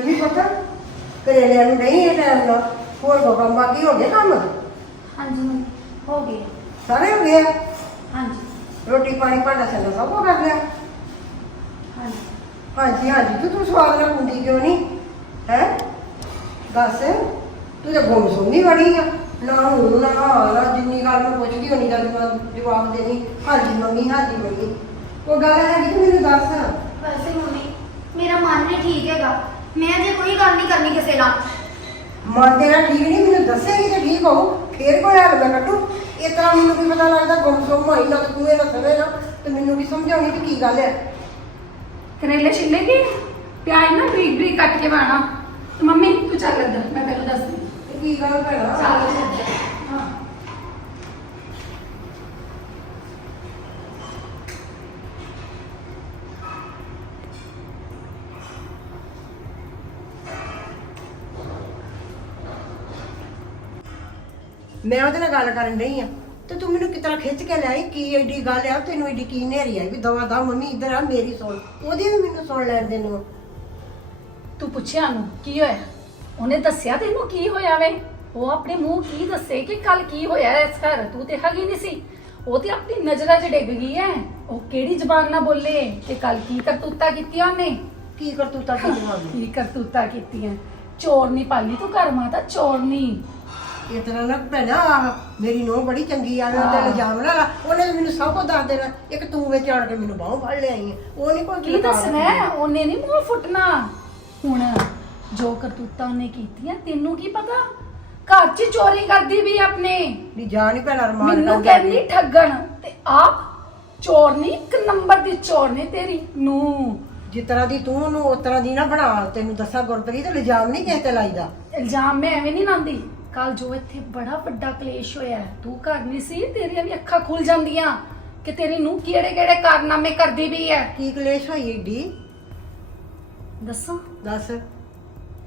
ਚੱਲੀ ਪਤਾ? ਕਰੇਲਿਆਂ ਨੂੰ ਨਹੀਂ ਇਹ ਟਾਈਮ ਨਾਲ। ਹੋਰ ਕੰਮ ਬਾਕੀ ਹੋ ਗਿਆ ਕੰਮ? ਹਾਂਜੀ ਮੰਮੀ ਹੋ ਗਏ। ਸਾਰੇ ਹੋ ਗਏ? ਆ? ਹਾਂਜੀ। ਰੋਟੀ ਪਾਣੀ ਭਾਂਡਾ ਸੰਦਾ ਸਭ ਕੁਛ ਕਰ ਲਿਆ? ਹਾਂਜੀ। ਹਾਂਜੀ ਹਾਂਜੀ। ਤੂੰ ਤੂੰ ਸਵਾਦ ਨਾਲ ਕੁੰਡੀ ਕਿਉਂ ਨਹੀਂ? ਹੈ? ਦੱਸ। ਤੂੰ ਤਾਂ ਗੁੰਮ ਸੁਣਨੀ ਬੜੀ ਆ। ਨਾ ਹੁਣ ਨਾ ਹਾਂ ਨਾ ਜਿੰਨੀ ਗੱਲ ਮੈਂ ਪੁੱਛਦੀ ਹੋਣੀ ਜਦ ਮੈਂ ਜਵਾਬ ਦੇਣੀ। ਹਾਂਜੀ ਮੰਮੀ ਹਾਂਜੀ ਮੰਮੀ। ਉਹ ਗੱਲ ਹੈਗੀ ਤੂੰ ਮੈਨੂੰ ਦੱਸ। ਵੈਸੇ ਮੰਮੀ ਮੇਰਾ ਮਨ ਨਹੀਂ ਠੀਕ ਹੈਗਾ। ਮੈਂ ਜੇ ਕੋਈ ਗੱਲ ਨਹੀਂ ਕਰਨੀ ਕਿਸੇ ਨਾਲ। ਮਨ ਤੇਰਾ ਠੀਕ ਨਹੀਂ ਮੈਨੂੰ ਦੱਸੇਗੀ ਤੇ ਠੀਕ ਹੋਊ ਫੇਰ ਕੋਈ ਹੱਲ ਮੈਂ ਕੱਢੂ ਇਸ ਤਰ੍ਹਾਂ ਮੈਨੂੰ ਕੀ ਪਤਾ ਲੱਗਦਾ ਗੁੰਮ ਸੁੰਮ ਹੋਈ ਨਾ ਤੇ ਤੂੰ ਇਹ ਨਾ ਸਵੇ ਨਾ ਤੇ ਮੈਨੂੰ ਵੀ ਸਮਝਾਉਣੀ ਕਿ ਕੀ ਗੱਲ ਹੈ। ਕਰੇਲੇ ਛਿੱਲੇਗੀ ਪਿਆਜ਼ ਨਾ ਬਰੀਕ ਬਰੀਕ ਕੱਟ ਕੇ ਪਾਣਾ ਤੇ ਮੰਮੀ ਤੂੰ ਚੱਲ ਇੱਧਰ ਮੈਂ ਤੈਨੂੰ ਦੱਸਦੀ। ਇਹ ਕੀ ਗੱਲ ਭੈਣਾ? ਚੱਲ ਇੱਧਰ। ਮੈਂ ਉਹਦੇ ਨਾਲ ਗੱਲ ਕਰਨ ਡਈ ਆ। ਤੇ ਤੂੰ ਮੈਨੂੰ ਕਿਤਨਾ ਖਿੱਚ ਕੇ ਲਿਆਈ ਕੀ ਐਡੀ ਗੱਲ ਆ ਤੈਨੂੰ ਐਡੀ ਕੀ ਨੇਰੀ ਆਈ ਵੀ ਦਵਾ ਦਾ ਮੰਮੀ ਇੱਧਰ ਆ ਮੇਰੀ ਸੁਣ। ਉਹਦੀ ਵੀ ਮੈਨੂੰ ਸੁਣ ਲੈਣ ਦੇ ਨੂੰ। ਤੂੰ ਪੁੱਛਿਆ ਨੂੰ ਕੀ ਹੋਇਆ? ਉਹਨੇ ਦੱਸਿਆ ਤੈਨੂੰ ਕੀ ਹੋਇਆ ਵੇ? ਉਹ ਆਪਣੇ ਮੂੰਹ ਕੀ ਦੱਸੇ ਕਿ ਕੱਲ ਕੀ ਹੋਇਆ ਇਸ ਘਰ? ਤੂੰ ਤੇ ਹੈਗੀ ਨਹੀਂ ਸੀ। ਉਹ ਤੇ ਆਪਣੀ ਨਜ਼ਰਾਂ 'ਚ ਡਿੱਗ ਗਈ ਐ। ਉਹ ਕਿਹੜੀ ਜ਼ਬਾਨ ਨਾਲ ਬੋਲੇ ਕਿ ਕੱਲ ਕੀ ਕਰਤੂਤਾ ਕੀਤੀ ਉਹਨੇ? ਕੀ ਕਰਤੂਤਾ ਕੀ ਜਵਾਬ? ਕੀ ਕਰਤੂਤਾ ਕੀਤੀਆਂ? ਚੋਰਨੀ ਪਾਲੀ ਤੂੰ ਘਰ ਮਾਤਾ ਚੋਰਨੀ ਇਸ ਤਰ੍ਹਾਂ ਨਾ ਭੈਣਾ ਆਹ ਮੇਰੀ ਨੂੰਹ ਬੜੀ ਚੰਗੀ ਆ ਉਹਨੇ ਤੇ ਇਲਜ਼ਾਮ ਨਾ ਲਾ ਉਹਨੇ ਤਾਂ ਮੈਨੂੰ ਸਭ ਕੁਝ ਦੱਸ ਦੇਣਾ। ਇੱਕ ਤੂੰ ਵਿੱਚ ਆਣ ਕੇ ਮੈਨੂੰ ਬਾਹੋਂ ਫੜ ਲਿਆਈ ਆ। ਉਹ ਨਹੀਂ ਕੋਈ ਕੀ ਦੱਸਣਾ। ਹੈ? ਉਹਨੇ ਨਹੀਂ ਮੂੰਹ ਫੁੱਟਣਾ। ਹੁਣ ਜੋ ਕਰਤੂਤਾਂ ਉਹਨੇ ਕੀਤੀਆਂ ਤੈਨੂੰ ਕੀ ਪਤਾ? ਘਰ 'ਚ ਚੋਰੀ ਕਰਦੀ ਵੀ ਆਪਣੇ। ਨੀ ਜਾ ਨਹੀਂ ਭੈਣਾ ਰਮਾਨ ਮੈਨੂੰ ਕਹਿੰਦੀ ਠੱਗਣ। ਤੇ ਆਪ ਚੋਰਨੀ ਇੱਕ ਨੰਬਰ ਦੀ ਚੋਰਨੀ ਤੇਰੀ ਨੂੰ ਜਿਸ ਤਰ੍ਹਾਂ ਦੀ ਤੂੰ ਉਹਨੂੰ ਉਸ ਤਰ੍ਹਾਂ ਦੀ ਨਾ ਬਣਾ ਤੈਨੂੰ ਦੱਸਾਂ ਗੁਰਪ੍ਰੀਤ ਇਲਜ਼ਾਮ ਨਹੀਂ ਕਿਸੇ ਤੇ ਲਾਈਦਾ। ਇਲਜ਼ਾਮ ਮੈਂ ਐਵੇਂ ਨਹੀਂ ਲਾਉਂਦੀ। ਕੱਲ ਜੋ ਇੱਥੇ ਬੜਾ ਵੱਡਾ ਕਲੇਸ਼ ਹੋਇਆ ਹੈ, ਤੂੰ ਘਰ ਨਹੀਂ ਸੀ ਤੇਰੀਆਂ ਵੀ ਅੱਖਾਂ ਖੁੱਲ ਜਾਂਦੀਆਂ ਕਿ ਤੇਰੀ ਨੂੰ ਕਿਹੜੇ ਕਿਹੜੇ ਕਾਰਨਾਮੇ ਕਰਦੀ ਵੀ ਹੈ? ਕੀ ਕਲੇਸ਼ ਹੋਈ ਏਡੀ? ਦੱਸਾਂ? ਦੱਸ।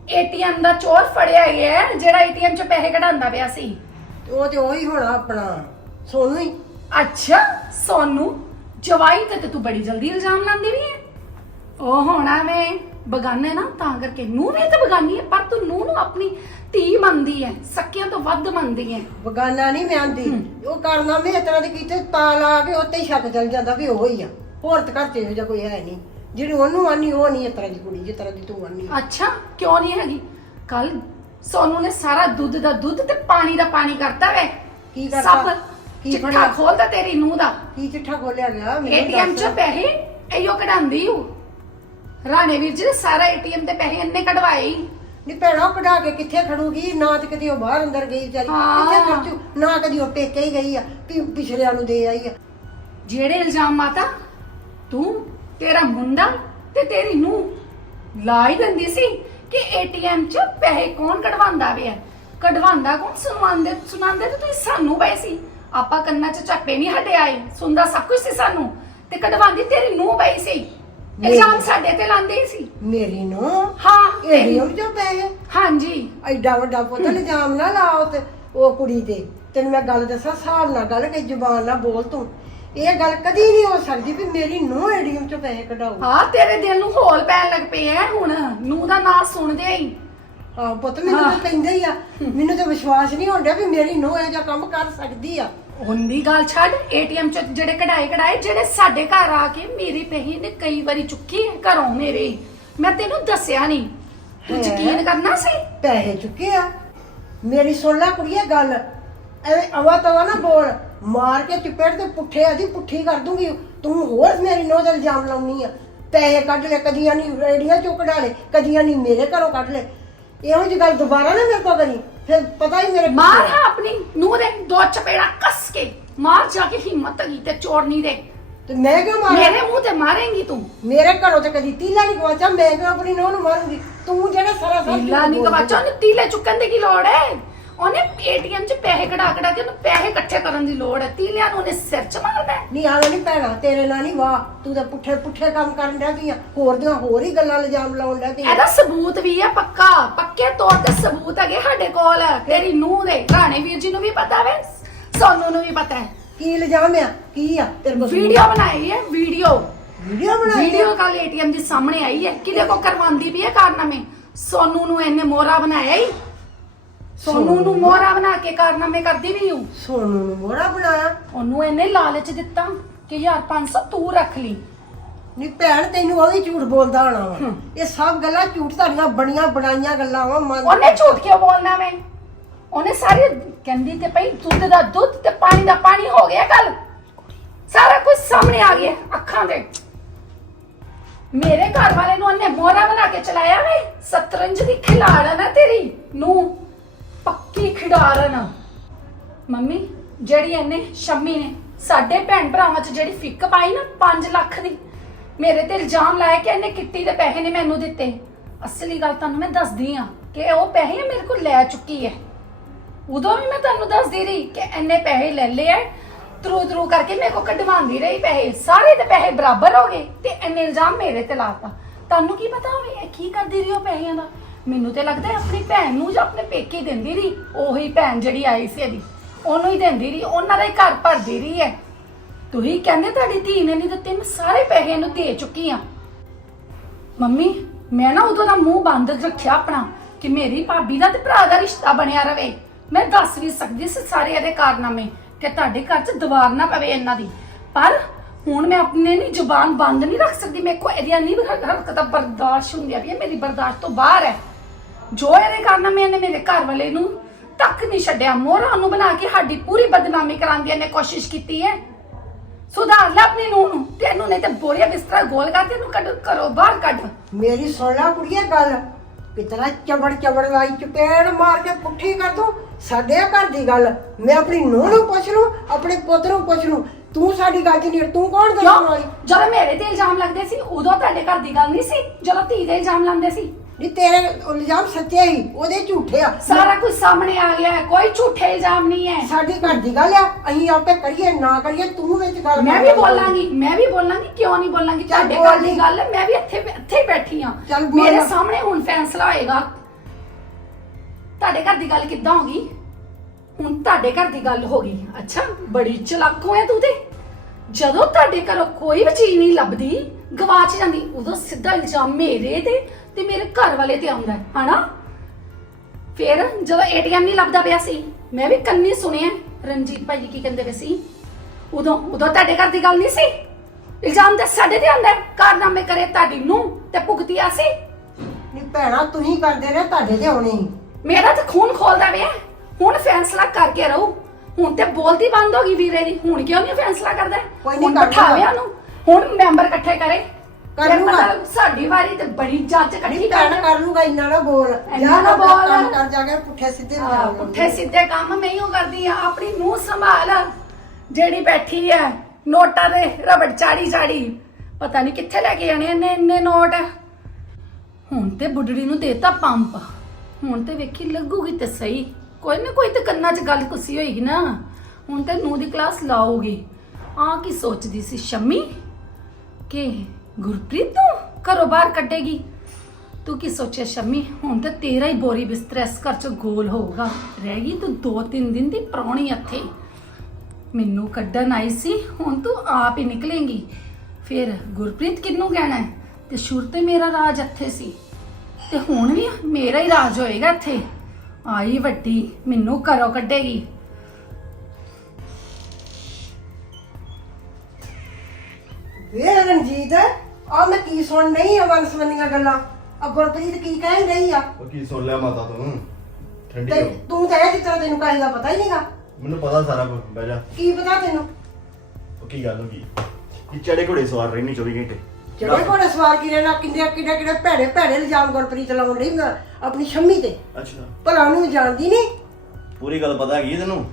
ਏਟੀਐਮ ਦਾ ਚੋਰ ਫੜਿਆ ਗਿਆ ਹੈ, ਜਿਹੜਾ ਏਟੀਐਮ 'ਚ ਪੈਸੇ ਕਢਾਉਂਦਾ ਪਿਆ ਸੀ। ਉਹ ਤੇ ਉਹੀ ਹੋਣਾ ਆਪਣਾ ਸੋਨੂੰ ਹੀ। ਅੱਛਾ ਸੋਨੂੰ ਜਵਾਈ ਤੇ ਤੇ ਤੂੰ ਬੜੀ ਜਲਦੀ ਇਲਜ਼ਾਮ ਲਾਉਂਦੀ ਵੀ ਹੈ। ਉਹ ਹੋਣਾ ਮੈਂ ਬਗਾਨੇ ਨਾ ਤਾਂ ਕਰਕੇ ਨੂੰ ਵੀ ਤਾਂ ਬਗਾਨੀ ਹੈ ਪਰ ਤੂੰ ਨੂੰ ਨੂੰ ਆਪਣੀ ਧੀ ਮੰਨਦੀ ਹੈ ਸੱਕਿਆਂ ਤੋਂ ਵੱਧ ਮੰਨਦੀ ਹੈ ਬਗਾਨਾ ਨਹੀਂ ਮੈਂ ਆਂਦੀ। ਉਹ ਕਰਨਾ ਮੈਂ ਇਸ ਤਰ੍ਹਾਂ ਦੇ ਕੀਤੇ ਤਾਂ ਲਾ ਕੇ ਉੱਤੇ ਹੀ ਸ਼ੱਕ ਚੱਲ ਜਾਂਦਾ ਵੀ ਉਹ ਹੀ ਆ। ਹੋਰ ਤਾਂ ਘਰ ਚ ਇਹੋ ਜਿਹਾ ਕੋਈ ਹੈ ਨਹੀਂ। ਜਿਹੜੀ ਉਹਨੂੰ ਆਨੀ ਉਹ ਨਹੀਂ ਇਸ ਤਰ੍ਹਾਂ ਦੀ ਕੁੜੀ ਜਿਸ ਤਰ੍ਹਾਂ ਦੀ ਤੂੰ ਆਨੀ ਅੱਛਾ ਕਿਉਂ ਨਹੀਂ ਹੈਗੀ? ਕੱਲ ਸੋਨੂੰ ਨੇ ਸਾਰਾ ਦੁੱਧ ਦਾ ਦੁੱਧ ਤੇ ਪਾਣੀ ਦਾ ਪਾਣੀ ਕਰਤਾ ਵੇ। ਕੀ ਕਰਤਾ? ਸਭ ਕੀ ਚਿੱਠਾ? ਖੋਲਦਾ ਤੇਰੀ ਨੂੰ ਦਾ। ਕੀ ਚਿੱਠਾ ਖੋਲਿਆ ਗਿਆ? ਏਟੀਐਮ। ਚ ਪੈਸੇ ਇਹੋ ਕਢਾਉਂਦੀ ਹੂੰ ਰਾਣੇ ਵੀਰ ਜੀ ਨੇ ਸਾਰਾ ਏਟੀਐਮ ਤੇ ਪੈਸੇ ਇੰਨੇ ਕਢਵਾਏ। ਨੀ ਭੈਣਾ ਉਹ ਕਢਾ ਕੇ ਕਿੱਥੇ ਖੜੂਗੀ? ਨਾ ਤੇ ਕਦੀ ਉਹ ਬਾਹਰ ਅੰਦਰ ਗਈ ਵਿਚਾਰੀ। ਹਾਂ। ਕਿੱਥੇ ਖਰਚੂ ਨਾ ਕਦੀ ਉਹ ਪੇਕੇ ਹੀ ਗਈ ਆ ਕਿ ਪਿਛਲਿਆਂ ਨੂੰ ਦੇ ਆਈ ਆ। ਜਿਹੜੇ ਇਲਜ਼ਾਮ ਮਾਤਾ ਤੂੰ ਤੇਰਾ ਮੁੰਡਾ ਤੇ ਤੇਰੀ ਨੂੰ ਲਾ ਹੀ ਦਿੰਦੀ ਸੀ ਕਿ ਏਟੀਐਮ ਚ ਪੈਸੇ ਕੌਣ ਕਢਵਾਉਂਦਾ ਪਿਆ? ਕਢਵਾਉਂਦਾ ਕੌਣ? ਸੁਣਵਾਉਂਦੇ ਸੁਣਾਉਂਦੇ ਤੇ ਤੁਸੀਂ ਸਾਨੂੰ ਪਏ ਸੀ। ਆਪਾਂ ਕੰਨਾਂ 'ਚ ਚੱਪੇ ਨਹੀਂ ਹਟੇ ਆਏ ਸੁਣਦਾ ਸਭ ਕੁਝ ਸੀ ਸਾਨੂੰ। ਤੇ ਕਢਵਾਉਂਦੀ ਤੇਰੀ ਨੂੰ ਪਈ ਸੀ। ਇਲਜ਼ਾਮ ਸਾਡੇ ਤੇ ਲਾਉਂਦੇ ਸੀ। ਮੇਰੀ ਨੂੰ? ਹਾਂ ਤੇਰੀ- ਏਡੀਐਮ ਚੋਂ ਪੈਸੇ ਹਾਂਜੀ। ਐਡਾ ਵੱਡਾ ਪੁੱਤ ਇਲਜ਼ਾਮ ਨਾ ਲਾਓ ਤੇ ਉਹ ਕੁੜੀ ਤੇ। ਤੈਨੂੰ ਮੈਂ ਗੱਲ ਦੱਸਾਂ ਹਿਸਾਬ ਨਾਲ ਗੱਲ ਕਿ ਜ਼ੁਬਾਨ ਨਾਲ ਬੋਲ ਤੂੰ। ਇਹ ਗੱਲ ਕਦੀ ਨਹੀਂ ਹੋ ਸਕਦੀ ਵੀ ਮੇਰੀ ਨੂੰਹ ਏਡੀਐਮ ਚੋਂ ਪੈਸੇ ਕਢਾਊ। ਹਾਂ ਤੇਰੇ ਦਿਲ ਨੂੰ ਹੋਲ ਪੈਣ ਲੱਗ ਪਏ ਐ ਹੁਣ। ਨੂੰ ਦਾ ਨਾਂ ਸੁਣਦੇ ਹੀ ਆਹ ਪੁੱਤ ਮੈਨੂੰ ਤਾਂ ਕਹਿੰਦੇ ਹੀ ਆ। ਮੈਨੂੰ ਤਾਂ ਵਿਸ਼ਵਾਸ ਨਹੀਂ ਹੁੰਦਾ ਵੀ ਮੇਰੀ ਨੂੰਹ ਇਹ ਜਿਹਾ ਕੰਮ ਕਰ ਸਕਦੀ ਆ। ਹੁੰਦੀ ਗੱਲ ਛੱਡ ਏਟੀਐਮ ਚ ਜਿਹੜੇ ਕਢਾਏ ਕਢਾਏ ਜਿਹੜੇ ਸਾਡੇ ਘਰ ਆ ਕੇ ਮੇਰੇ ਪੈਸੇ ਨੇ ਕਈ ਵਾਰੀ ਚੁੱਕੀ ਹੈ ਘਰੋਂ ਮੇਰੇ। ਮੈਂ ਤੈਨੂੰ ਦੱਸਿਆ ਨਹੀਂ। ਤੂੰ ਹੈਂ? ਯਕੀਨ ਕਰਨਾ ਸੀ? ਪੈਸੇ ਚੁੱਕੇ ਆ। ਮੇਰੀ ਸੁਣ ਲੈ ਕੁੜੀਏ ਗੱਲ। ਐਵੇਂ ਅਵਾ ਤਵਾ ਨਾ ਬੋਲ। ਮਾਰ ਕੇ ਚਪੇੜ ਤੇ ਪੁੱਠੇ ਆਦੀ ਪੁੱਠੀ ਕਰ ਦੂੰਗੀ। ਤੂੰ ਹੋਰ ਮੇਰੀ ਨੂੰਹ ਦਾ ਇਲਜ਼ਾਮ ਲਾਉਣੀ ਆ। ਪੈਸੇ ਕੱਢ ਲੈ ਕਦੀਆਂ ਨਹੀਂ ਰੇੜੀਆਂ ਚੋਂ ਕਢਾ ਲੈ ਕਦੀਆਂ ਨਹੀਂ ਮੇਰੇ ਘਰੋਂ ਕੱਢ ਲੈ। ਇਹੋ ਜਿਹੀ ਗੱਲ ਦੁਬਾਰਾ ਨਾ ਮੇਰੇ ਕੋਲ ਕਰੀ ਫਿਰ ਪਤਾ ਹੀ ਮੇਰੇ ਮਾਰ ਹਾਂ ਆਪਣੀ ਨੂੰ ਦੇ ਦੋ ਚਪੇੜਾ ਕੱਸ ਕੇ ਮਾਰ ਜਾ ਕੇ ਹਿੰਮਤ ਹੈਗੀ ਤੇ ਚੋਰਨੀ ਦੇ। ਤੇ ਮੈਂ ਕਿਉਂ ਮਾਰਾਂ? ਮੇਰੇ ਮੂੰਹ ਤੇ ਮਾਰੇਂਗੀ ਤੂੰ। ਮੇਰੇ ਘਰੋਂ ਤੇ ਕਦੀ ਤੀਲਾ ਨਹੀਂ ਗਵਾਚਾ ਮੈਂ ਕਿਉਂ ਆਪਣੀ ਨੂੰਹ ਨੂੰ ਮਾਰੂੰਗੀ? ਤੂੰ ਜਿਹੜਾ ਸਾਰਾ ਸਾਰਾ ਢੀਲਾ ਨਹੀਂ ਗਵਾਚਾ ਉਹਨੂੰ ਤੀਲੇ ਚੁੱਕਣ ਦੀ ਕੀ ਲੋੜ ਹੈ? ਉਹਨੇ ਏਟੀਐਮ ਚ ਪੈਸੇ ਕਢਾ ਕਢਾ ਕੇ ਉਹਨੂੰ ਪੈਸੇ ਇਕੱਠੇ ਕਰਨ ਦੀ ਲੋੜ ਹੈ। ਤੀਲਿਆਂ ਨੂੰ ਉਹਨੇ ਸਿਰ ਚ ਮਾਰਨਾ ਹੈ। ਨਹੀਂ ਆਵੇਂ ਨਹੀਂ ਭੈਣਾ ਤੇਰੇ ਨਾਲ ਨਹੀਂ ਵਾਹ। ਤੂੰ ਤਾਂ ਪੁੱਠੇ ਪੁੱਠੇ ਕੰਮ ਕਰਨ ਡਿਆ ਪਈਆਂ ਹੋਰ ਦੀਆਂ ਹੋਰ ਹੀ ਗੱਲਾਂ ਇਲਜ਼ਾਮ ਲਾਉਣ ਡਿਆ ਪਈਆਂ ਇਹਦਾ ਸਬੂਤ ਵੀ ਹੈ ਪੱਕਾ। ਪੱਕੇ ਤੌਰ ਤੇ ਸਬੂਤ ਹੈਗੇ ਸਾਡੇ ਕੋਲ। ਤੇਰੀ ਨੂੰਹ ਦੇ ਰਾਣੇ ਵੀਰ ਜੀ ਨੂੰ ਵੀ ਪਤਾ ਵੇ ਸੋਨੂੰ ਨੂੰ ਵੀ ਪਤਾ ਹੈ। ਕੀ ਇਲਜ਼ਾਮ ਆ? ਕੀ ਆ? ਤੇਰੇ ਕੋਲ ਵੀਡੀਓ ਬਣਾਈ ਹੈ ਵੀਡੀਓ। ਵੀਡੀਓ ਬਣਾਈ ਆ? ਵੀਡੀਓ ਕਾਲ ਏਟੀਐਮ ਦੇ ਸਾਹਮਣੇ ਆਈ ਹੈ। ਕਿਹਦੇ ਕੋ ਕਰਵਾਉਂਦੀ ਵੀ ਹੈ ਕਾਰਨਾਮੇ? ਸੋਨੂ ਨੂੰ ਇਹਨੇ ਮੋਹਰਾ ਬਣਾਇਆ ਹੀ। ਸੋਨੂ ਨੂੰ ਮੋਹਰਾ ਬਣਾ ਕੇ ਕਾਰਨਾਮੇ ਕਰਦੀ ਵੀ ਹੂੰ ਸੋਨੂੰ ਨੂੰ ਮੋੜਾ ਬਣਾਇਆ ਉਹਨੂੰ ਇਹਨੇ ਲਾਲਚ ਦਿੱਤਾ ਕਿ ਯਾਰ 500 ਤੂੰ ਰੱਖ ਲਈ। ਨੀ ਭੈਣ ਤੈਨੂੰ ਉਹ ਵੀ ਝੂਠ ਬੋਲਦਾ ਹੋਣਾ ਵਾ। ਇਹ ਸਭ ਗੱਲਾਂ ਝੂਠ ਤੁਹਾਡੀਆਂ ਬਣੀਆਂ ਬਣਾਈਆਂ ਗੱਲਾਂ ਵਾ ਮਨ ਉਹਨੇ ਝੂਠ ਕਿਉਂ ਬੋਲਣਾ ਮੈਂ ਉਹਨੇ ਸਾਰੀ ਕਹਿੰਦੀ ਤੇ ਪਈ ਦੁੱਧ ਦਾ ਦੁੱਧ ਤੇ ਪਾਣੀ ਦਾ ਪਾਣੀ ਹੋ ਗਿਆ ਕੱਲ ਸਾਰਾ ਕੁਝ ਸਾਹਮਣੇ ਆ ਗਿਆ ਅੱਖਾਂ ਦੇ ਮੇਰੇ ਘਰ ਵਾਲੇ ਨੂੰ ਉਹਨੇ ਮੋਹਰਾ ਬਣਾ ਕੇ ਚਲਾਇਆ ਵੇ। ਸਤਰੰਜ ਦੀ ਖਿਲਾੜਨ ਹੈ ਤੇਰੀ ਨੂੰ ਪੱਕੀ ਖਿਡਾਰਨ। ਮੰਮੀ, ਜਿਹੜੀ ਇਹਨੇ ਸ਼ੰਮੀ ਨੇ ਸਾਡੇ ਭੈਣ ਭਰਾਵਾਂ 'ਚ ਜਿਹੜੀ ਫਿੱਕ ਪਾਈ ਨਾ 5 ਲੱਖ ਦੀ, ਮੇਰੇ ਤੇ ਇਲਜ਼ਾਮ ਲਾਇਆ ਕਿ ਇਹਨੇ ਕਿੱਟੀ ਦੇ ਪੈਸੇ ਨੇ ਮੈਨੂੰ ਦਿੱਤੇ। ਅਸਲੀ ਗੱਲ ਤੁਹਾਨੂੰ ਮੈਂ ਦੱਸਦੀ ਆ ਕਿ ਉਹ ਪੈਸੇ ਮੇਰੇ ਕੋਲ ਲੈ ਚੁੱਕੀ ਹੈ। ਉਦੋਂ ਵੀ ਮੈਂ ਤੁਹਾਨੂੰ ਦੱਸਦੀ ਰਹੀ ਕਿ ਇੰਨੇ ਪੈਸੇ ਲੈ ਲਏ ਐ ਤਰੂ ਤਰੂ ਕਰਕੇ ਮੇਰੇ ਕੋ ਕਢਵਾਉਂਦੀ ਰਹੀ ਪੈਸੇ। ਸਾਰੇ ਦੇ ਪੈਸੇ ਬਰਾਬਰ ਹੋ ਗਏ ਤੇ ਇੰਨੇ ਇਲਜ਼ਾਮ ਮੇਰੇ ਤੇ ਲਾਤਾ। ਤੁਹਾਨੂੰ ਕੀ ਪਤਾ ਹੋਵੇ, ਇਹ ਕੀ ਕਰਦੀ ਰਹੀ ਉਹ ਪੈਸਿਆਂ ਦਾ? ਮੈਨੂੰ ਤੇ ਲੱਗਦਾ ਹੈ ਆਪਣੀ ਭੈਣ ਨੂੰ ਜਾਂ ਆਪਣੇ ਪੇਕੇ ਦਿੰਦੀ ਰਹੀ। ਉਹੀ ਭੈਣ ਜਿਹੜੀ ਆਈ ਸੀ ਇਹਦੀ। ਉਹਨੂੰ ਹੀ ਦਿੰਦੀ ਰਹੀ, ਉਹਨਾਂ ਦਾ ਹੀ ਘਰ ਭਰਦੀ ਰਹੀ ਹੈ। ਤੁਸੀਂ ਕਹਿੰਦੇ ਤੁਹਾਡੀ ਧੀ ਨੇ ਨਹੀਂ ਦਿੱਤੇ, ਮੈਂ ਸਾਰੇ ਪੈਸੇ ਇਹਨੂੰ ਦੇ ਚੁੱਕੀ ਆ ਮੰਮੀ, ਮੈਂ ਨਾ ਉਦੋਂ ਦਾ ਮੂੰਹ ਬੰਦ ਰੱਖਿਆ ਆਪਣਾ ਕਿ ਮੇਰੀ ਭਾਬੀ ਦਾ ਤੇ ਭਰਾ ਦਾ ਰਿਸ਼ਤਾ ਬਣਿਆ ਰਵੇ। ਮੈਂ ਦੱਸ ਵੀ ਸਕਦੀ ਸੀ ਸਾਰੇ ਇਹਦੇ ਕਾਰਨਾਮੇ ਕਿ ਤੁਹਾਡੇ ਘਰ 'ਚ ਦੀਵਾਰ ਨਾ ਪਵੇ ਇਹਨਾਂ ਦੀ। ਪਰ ਹੁਣ ਮੈਂ ਆਪਣੇ ਨਹੀਂ ਜ਼ੁਬਾਨ ਬੰਦ ਨਹੀਂ ਰੱਖ ਸਕਦੀ, ਮੇਰੇ ਕੋ ਇਹਦੀਆਂ ਨਹੀਂ ਹਰਕਤਾਂ ਬਰਦਾਸ਼ਤ ਹੁੰਦੀਆਂ ਵੀ ਮੇਰੀ ਬਰਦਾਸ਼ਤ ਤੋਂ ਬਾਹਰ ਹੈ। ਜੋ ਇਹਦੇ ਕਾਰਨਾਮੇ ਨੇ ਮੇਰੇ ਘਰ ਵਾਲੇ ਨੂੰ ਤੱਕ ਨਹੀਂ ਛੱਡਿਆ ਮੋਹਰਾ ਨੂੰ ਬਣਾ ਕੇ ਸਾਡੀ ਪੂਰੀ ਬਦਨਾਮੀ ਕਰਾਉਣ ਦੀ ਇਹਨੇ ਕੋਸ਼ਿਸ਼ ਕੀਤੀ ਹੈ। ਸੁਧਾਰ ਲੈ ਆਪਣੀ ਨੂੰਹ ਨੂੰ ਤੈਨੂੰ ਨਹੀਂ ਤੇ ਬੋਰੀਆ ਬਿਸਤਰਾ ਗੋਲ ਕਰ ਤੈਨੂੰ ਕੱਢ ਕਰੋ ਬਾਹਰ ਕੱਢ। ਮੇਰੀ ਸੁਣ ਲੈ ਕੁੜੀਏ ਗੱਲ ਕਿਤਨਾ ਚਵੜ ਚਵੜ ਲਾਈ ਚਪੇੜ ਮਾਰ ਕੇ ਪੁੱਠੀ ਕਰ ਦੂੰ ਸਾਡੇ ਘਰ ਦੀ ਗੱਲ ਮੈਂ ਆਪਣੀ ਨੂੰਹ ਨੂੰ ਪੁੱਛ ਲੂੰ ਆਪਣੇ ਪੁੱਤ ਨੂੰ ਪੁੱਛ ਲੂੰ ਤੂੰ ਸਾਡੀ ਗੱਲ 'ਚ ਨਹੀਂ ਤੂੰ ਕੌਣ ਦੱਸਣ ਵਾਲੀ ਜਦੋਂ ਮੇਰੇ ਤੇ ਇਲਜ਼ਾਮ ਲੱਗਦੇ ਸੀ ਉਦੋਂ ਤੁਹਾਡੇ ਘਰ ਦੀ ਗੱਲ ਨਹੀਂ ਸੀ ਜਦੋਂ ਧੀ ਦੇ ਇਲਜ਼ਾਮ ਲਾਉਂਦੇ ਸੀ। ਨਹੀਂ ਤੇਰੇ ਇਲਜ਼ਾਮ ਸੱਚੇ ਹੀ ਉਹਦੇ ਝੂਠੇ ਆ। ਸਾਰਾ ਕੁਝ ਸਾਹਮਣੇ ਆ ਗਿਆ ਹੈ ਕੋਈ ਝੂਠੇ ਇਲਜ਼ਾਮ ਨਹੀਂ ਹੈ। ਸਾਡੀ ਘਰ ਦੀ ਗੱਲ ਆ ਅਸੀਂ ਆਪੇ ਕਰੀਏ ਨਾ ਕਰੀਏ ਤੂੰ ਵਿੱਚ ਗੱਲ ਮੈਂ ਵੀ। ਬੋਲਾਂਗੀ ਮੈਂ ਵੀ ਬੋਲਾਂਗੀ ਕਿਉਂ ਨਹੀਂ ਬੋਲਾਂਗੀ? ਚੱਲ ਤੁਹਾਡੇ ਘਰ ਦੀ। ਗੱਲ ਹੈ ਮੈਂ ਵੀ ਇੱਥੇ ਇੱਥੇ ਹੀ ਬੈਠੀ ਆ ਚੱਲ ਬੋਲ। ਮੇਰੇ ਸਾਹਮਣੇ ਹੁਣ ਫੈਸਲਾ ਹੋਏਗਾ। ਤੁਹਾਡੇ ਘਰ ਦੀ ਗੱਲ ਕਿੱਦਾਂ ਹੋਗੀ ਹੁਣ ਤੁਹਾਡੇ ਘਰ ਦੀ ਗੱਲ ਹੋ ਗਈ। ਅੱਛਾ ਬੜੀ ਚਲਾਕੋ ਹੈ ਤੂੰ ਤੇ। ਜਦੋਂ ਤੁਹਾਡੇ ਘਰੋਂ ਕੋਈ ਵੀ ਚੀਜ਼ ਨਹੀਂ ਲੱਭਦੀ ਗਵਾਚ ਜਾਂਦੀ। ਉਦੋਂ ਸਿੱਧਾ ਇਲਜ਼ਾਮ ਮੇਰੇ ਤੇ ਤੇ ਮੇਰੇ ਘਰ ਵਾਲੇ ਤੇ ਆਉਂਦਾ ਹੈ ਹਨਾ? ਫਿਰ ਜਦੋਂ ਏਟੀਐਮ ਨਹੀਂ ਲੱਭਦਾ ਪਿਆ ਸੀ ਮੈਂ ਵੀ ਕੰਨੀ ਸੁਣਿਆ ਰਣਜੀਤ ਭਾਈ ਕੀ ਕਹਿੰਦੇ ਪਏ ਸੀ? ਉਦੋਂ ਉਦੋਂ ਤੁਹਾਡੇ ਘਰ ਦੀ ਗੱਲ ਨਹੀਂ ਸੀ? ਇਲਜ਼ਾਮ ਤਾਂ ਸਾਡੇ ਤੇ ਆਉਂਦਾ ਹੈ। ਕਾਰਨਾਮੇ ਕਰੇ ਤੁਹਾਡੀ ਨੂੰ ਤੇ ਭੁਗਤਿਆ ਸੀ। ਨਹੀਂ ਭੈਣਾ ਤੁਸੀਂ ਕਰਦੇ ਰਹੇ ਤੁਹਾਡੇ ਤੇ ਆਉਣੇ। ਹੀ ਮੇਰਾ ਤਾਂ ਖੂਨ ਖੋਲਦਾ ਪਿਆ ਹੁਣ ਫੈਸਲਾ ਕਰਕੇ ਰਹੋ। ਹੁਣ ਤੇ ਬੋਲਦੀ ਬੰਦ ਹੋ ਗਈ ਵੀਰੇ ਦੀ। ਹੁਣ ਕਿਉਂ ਨਹੀਂ ਫੈਸਲਾ ਕਰਦਾ ਕੋਈ ਨਹੀਂ ਹੁਣ ਕਰਦਾ। ਬਿਠਾਵਿਆ ਨੂੰ ਹੁਣ ਮੈਂਬਰ ਇਕੱਠੇ ਕਰੇ। ਕਰ ਫਿਰ ਲੂੰਗਾ। ਸਾਡੀ ਵਾਰੀ ਤੇ ਬੜੀ ਜੱਜ ਇਕੱਠੀ ਨਹੀਂ ਕਰ ਲੂਗਾ ਇੰਨਾ ਨਾ ਬੋਲ। ਇੰਨਾ ਨਾ ਆਪਣਾ ਬੋਲ। ਕੰਮ ਕਰ ਜਾ ਕੇ ਪੁੱਠੇ ਸਿੱਧੇ ਜਾਓ। ਪੁੱਠੇ ਸਿੱਧੇ ਕੰਮ ਮੈਂ ਹੀ ਕਰਦੀ ਆ। ਆਪਣੀ ਮੂੰਹ ਸੰਭਾਲ ਜਿਹੜੀ ਬੈਠੀ ਐ ਨੋਟਾਂ ਦੇ ਰਬੜ ਚਾੜੀ ਚਾੜੀ। ਪਤਾ ਨਹੀਂ ਕਿੱਥੇ ਲੈ ਕੇ ਜਾਣੇ ਇੰਨੇ ਇੰਨੇ ਨੋਟ। ਹੁਣ ਤੇ ਬੁੱਢੜੀ ਨੂੰ ਦੇਤਾ ਪੰਪ। ਹੁਣ ਤੇ ਵੇਖੀ ਲੱਗੂਗੀ ਤੇ ਸਹੀ। ਕੋਈ ਨਾ ਕੋਈ ਤੇ ਕੰਨਾਂ 'ਚ ਗੱਲ ਕੁੱਸੀ ਹੋਏਗੀ ਨਾ। ਹੁਣ ਤੇ ਨੂੰ ਦੀ ਕਲਾਸ ਲਾਉਗੀ ਆ ਕੀ ਸੋਚਦੀ ਸੀ ਸ਼ੰਮੀ? ਕਿ ਗੁਰਪ੍ਰੀਤ ਨੂੰ ਘਰੋਂ ਬਾਹਰ ਕੱਢੇਗੀ? ਤੂੰ ਕੀ ਸੋਚਿਆ ਸ਼ਮੀ? ਹੁਣ ਤਾਂ ਤੇਰਾ ਹੀ ਬੋਰੀ ਬਿਸਤਰਾ ਇਸ ਘਰ ਚ ਗੋਲ ਹੋਊਗਾ। ਰਹਿ ਗਈ ਤੂੰ ਦੋ ਤਿੰਨ ਦਿਨ ਦੀ ਪ੍ਰਾਹੁਣੀ ਇੱਥੇ। ਮੈਨੂੰ ਕੱਢਣ ਆਈ ਸੀ, ਹੁਣ ਤੂੰ ਆਪ ਹੀ ਨਿਕਲੇਂਗੀ। ਫਿਰ ਗੁਰਪ੍ਰੀਤ ਕਿੰਨੂੰ ਕਹਿਣਾ ਹੈ? ਤੇ ਸ਼ੁਰੂ ਤੇ ਮੇਰਾ ਰਾਜ ਇੱਥੇ ਸੀ। ਤੇ ਹੁਣ ਵੀ ਮੇਰਾ ਹੀ ਰਾਜ ਹੋਏਗਾ ਇੱਥੇ। ਆਈ ਵੱਡੀ, ਮੈਨੂੰ ਘਰੋਂ ਕੱਢੇਗੀ। ਵੇ ਰਣਜੀਤ ਆ ਮੈਂ ਕੀ ਸੁਣ ਨਹੀਂ ਆ ਵੰਸਵੰਨੀਆਂ ਗੱਲਾਂ? ਆ ਗੁਰਪ੍ਰੀਤ ਕੀ ਕਹਿ ਰਹੀ ਆ? ਉਹ ਕੀ ਸੁਣ ਲਿਆ ਮਾਤਾ ਤੂੰ? ਠੰਡੀ ਤੇ ਹੋ। ਤੂੰ ਤਾਂ ਇਹ ਜਿੱਦਾਂ ਤੈਨੂੰ ਕਾਹੇ ਦਾ ਪਤਾ ਹੀ ਨਹੀਂਗਾ। ਮੈਨੂੰ ਪਤਾ ਸਾਰਾ ਕੁਝ ਬਹਿ ਜਾ। ਕੀ ਪਤਾ ਤੈਨੂੰ? ਉਹ ਕੀ ਗੱਲ ਹੋ ਗਈ? ਕਿ ਚੜੇ ਘੋੜੇ ਸਵਾਰ ਰਹਿਣੀ 24 ਘੰਟੇ। ਜਿਹੜੇ ਕੋੜੇ ਸਵਾਰ ਕੀ ਰਹਿਣਾ? ਕਿੰਨੇ ਕਿਹੜੇ ਕਿਹੜੇ ਭੈੜੇ ਭੈੜੇ ਇਲਜ਼ਾਮ ਗੁਰਪ੍ਰੀਤ ਲਾਉਣ ਰਹੀ ਆਪਣੀ ਸ਼ੰਮੀ ਤੇ। ਅੱਛਾ। ਭਲਾ ਉਹਨੂੰ ਜਾਣਦੀ ਨਹੀਂ ਪੂਰੀ ਗੱਲ ਪਤਾ ਹੈਗੀ ਹੈ ਤੈਨੂੰ?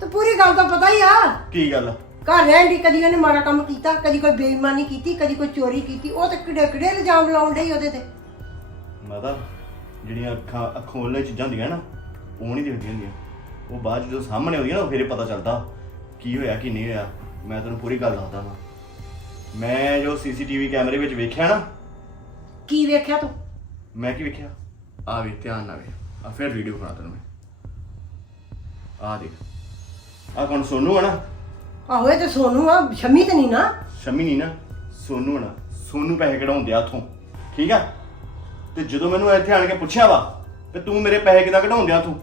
ਤੇ ਪੂਰੀ ਗੱਲ ਤਾਂ ਪਤਾ ਹੀ ਆ। ਕੀ ਗੱਲ? ਘਰ ਰਹਿਣ ਦੀ ਕਦੀ ਉਹਨੇ ਮਾੜਾ ਕੰਮ ਕੀਤਾ ਕਦੀ ਕੋਈ ਬੇਈਮਾਨੀ ਕੀਤੀ ਕਦੀ ਕੋਈ ਚੋਰੀ ਕੀਤੀ ਉਹ ਤੇ ਕਿਹੜੇ ਕਿਹੜੇ ਇਲਜ਼ਾਮ ਲਾਉਣ ਡਈ ਉਹਦੇ ਤੇ? ਮਾਤਾ ਜਿਹੜੀਆਂ ਅੱਖਾਂ ਅੱਖੋਂ ਵਾਲੀਆਂ ਚੀਜ਼ਾਂ ਹੁੰਦੀਆਂ ਨਾ ਉਹ ਨਹੀਂ ਦਿਖਦੀਆਂ ਹੁੰਦੀਆਂ। ਉਹ ਬਾਅਦ 'ਚ ਜਦੋਂ ਸਾਹਮਣੇ ਆਉਂਦੀਆਂ ਨਾ ਫਿਰ ਪਤਾ ਚੱਲਦਾ ਕੀ ਹੋਇਆ ਕੀ ਨਹੀਂ ਹੋਇਆ। ਮੈਂ ਤੈਨੂੰ ਪੂਰੀ ਗੱਲ ਦੱਸਦਾ ਹਾਂ ਮੈਂ ਜੋ ਸੀਸੀਟੀਵੀ ਕੈਮਰੇ ਵਿੱਚ ਵੇਖਿਆ ਨਾ ਕੀ ਵੇਖਿਆ ਤੂੰ? ਮੈਂ ਕੀ ਵੇਖਿਆ? ਆ ਵੇ ਧਿਆਨ ਨਾਲ ਵੇ ਆ ਫਿਰ ਵੀਡੀਓ ਬਣਾ ਤੈਨੂੰ ਮੈਂ। ਆ ਦੇਖ। ਆ ਕੌਣ ਸੋਨੂ ਆ ਨਾ? ਆਹੋ ਇਹ ਤੇ ਸੋਨੂੰ ਆ ਸ਼ਮੀ ਤੇ ਨਹੀਂ ਨਾ ਸ਼ਮੀ ਨਹੀਂ ਨਾ ਸੋਨੂ ਨਾ ਸੋਨੂ ਪੈਸੇ ਕਢਾਉਂਦੇ ਆ ਉਥੋਂ ਠੀਕ ਆ? ਤੇ ਜਦੋਂ ਮੈਨੂੰ ਇੱਥੇ ਆਣ ਕੇ ਪੁੱਛਿਆ ਵਾ ਤੇ ਤੂੰ ਮੇਰੇ ਪੈਸੇ ਕਿੱਦਾਂ ਕਢਾਉਂਦਿਆ ਤੂੰ